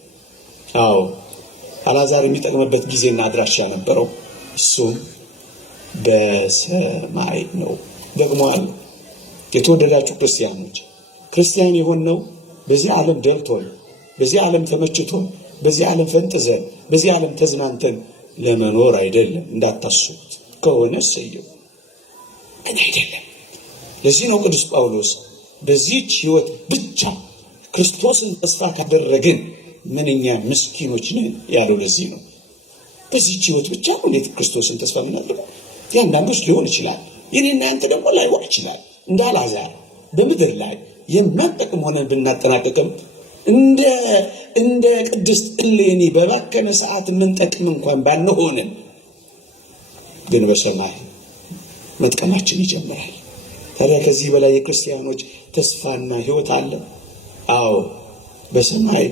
አዎ፣ አልዓዛር የሚጠቅምበት ጊዜና አድራሻ ነበረው። እሱም በሰማይ ነው። ደግሞ አለ የተወደዳችሁ ክርስቲያኖች፣ ክርስቲያን የሆነው በዚህ ዓለም ደልቶን፣ በዚህ ዓለም ተመችቶን፣ በዚህ ዓለም ፈንጥዘን፣ በዚህ ዓለም ተዝናንተን ለመኖር አይደለም። እንዳታስቡት ከሆነ ሰየው ግን አይደለም። ለዚህ ነው ቅዱስ ጳውሎስ በዚህች ሕይወት ብቻ ክርስቶስን ተስፋ ካደረግን ምንኛ ምስኪኖች ነን ያለው። ለዚህ ነው በዚህች ሕይወት ብቻ እንዴት ክርስቶስን ተስፋ የምናደርገው? ያንዳንዶች ሊሆን ይችላል፣ የኔና ያንተ ደግሞ ላይሆን ይችላል። እንደ አልዓዛር በምድር ላይ የማንጠቅም ሆነን ብናጠናቀቅም እንደ ቅድስት እሌኒ በባከነ ሰዓት የምንጠቅም እንኳን ባንሆንም ግን በሰማይ መጥቀማችን ይጀምራል። ታዲያ ከዚህ በላይ የክርስቲያኖች ተስፋና ሕይወት አለ? አዎ፣ በሰማይ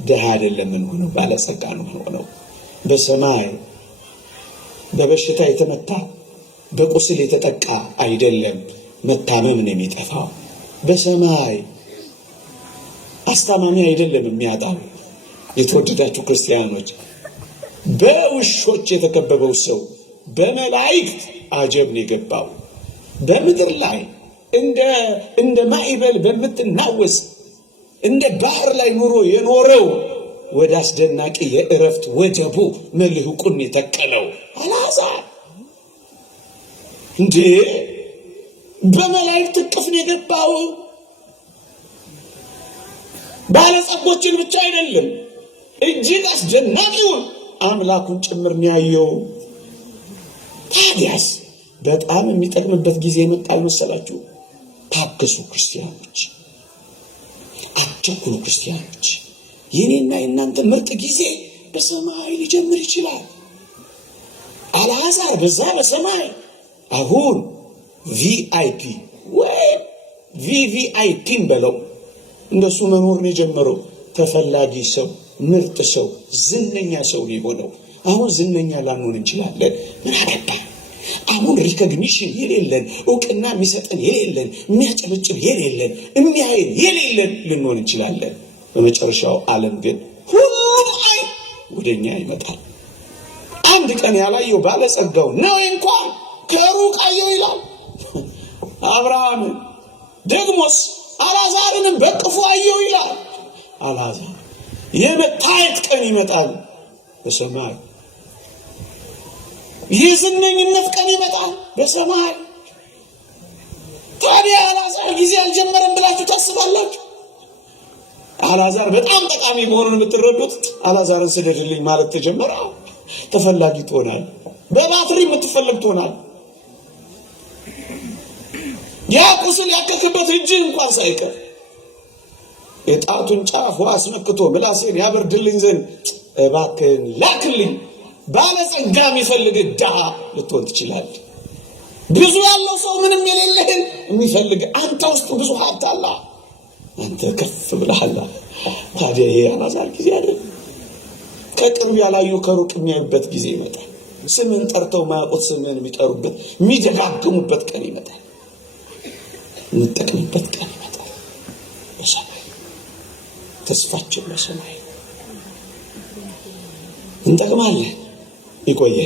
ድሃ አይደለም የምንሆነው፣ ባለጸጋ ነው የምንሆነው። በሰማይ በበሽታ የተመታ በቁስል የተጠቃ አይደለም መታመም ነው የሚጠፋው። በሰማይ አስታማሚ አይደለም የሚያጣው። የተወደዳችሁ ክርስቲያኖች፣ በውሾች የተከበበው ሰው በመላእክት አጀብ ነው የገባው። በምድር ላይ እንደ ማዕበል በምትናወስ እንደ ባህር ላይ ኑሮ የኖረው ወደ አስደናቂ የእረፍት ወደቡ መልህቁን የተከለው አልዓዛር እንዴ በመላእክት እቅፍ ነው የገባው። ባለጸጎችን ብቻ አይደለም እጅግ አስደናቂውን አምላኩን ጭምር ነው ያየው። ታዲያስ በጣም የሚጠቅምበት ጊዜ ይመጣል መሰላችሁ? ታገሱ ክርስቲያኖች፣ አትቸኩሉ ክርስቲያኖች። የኔና የእናንተ ምርጥ ጊዜ በሰማይ ሊጀምር ይችላል። አልዓዛር በዛ በሰማይ አሁን ቪአይፒ ወይም ቪቪአይፒን በለው እንደሱ መኖር ነው የጀመረው። ተፈላጊ ሰው፣ ምርጥ ሰው፣ ዝነኛ ሰው ሊሆነው። አሁን ዝነኛ ላንሆን እንችላለን። ምን አገባ? አሁን ሪኮግኒሽን የሌለን፣ እውቅና የሚሰጠን የሌለን፣ የሚያጨበጭብ የሌለን፣ የሚያየን የሌለን ልንሆን እንችላለን። በመጨረሻው ዓለም ግን ሁሉ አይ ወደኛ ይመጣል። አንድ ቀን ያላየው ባለጸጋው ነው እንኳን ከሩቅ አየው ይላል አብርሃምን። ደግሞስ አልዓዛርንም በቅፉ አየው ይላል። አልዓዛር የመታየት ቀን ይመጣል በሰማይ። የዝነኝነት ቀን ይመጣል በሰማይ። ታዲያ አልዓዛር ጊዜ አልጀመረም ብላችሁ ታስባላችሁ? አልዓዛር በጣም ጠቃሚ መሆኑን የምትረዱት አልዓዛርን ስደድልኝ ማለት ተጀመረ። ተፈላጊ ትሆናል፣ በባትሪ የምትፈልግ ትሆናል። ያ ቁስል ያከከበት እጅ እንኳን ሳይቀር የጣቱን ጫፍ አስነክቶ ምላሴን ያበርድልኝ ዘንድ እባክህን ላክልኝ ባለጸጋ የሚፈልግ ድሃ ልትሆን ትችላለህ። ብዙ ያለው ሰው ምንም የሌለህን የሚፈልግ አንተ ውስጥ ብዙ ሀብት አለ፣ አንተ ከፍ ብለሃል። ታዲያ ይሄ አልዓዛር ጊዜ አይደል? ከቅርብ ያላዩ ከሩቅ የሚያዩበት ጊዜ ይመጣል። ስምን ጠርተው ማያውቁት ስምን የሚጠሩበት የሚደጋግሙበት ቀን ይመጣል። እንጠቅምበት ቀን ይመጣል በሰማይ። ተስፋችን በሰማይ እንጠቅማለን። ይቆየ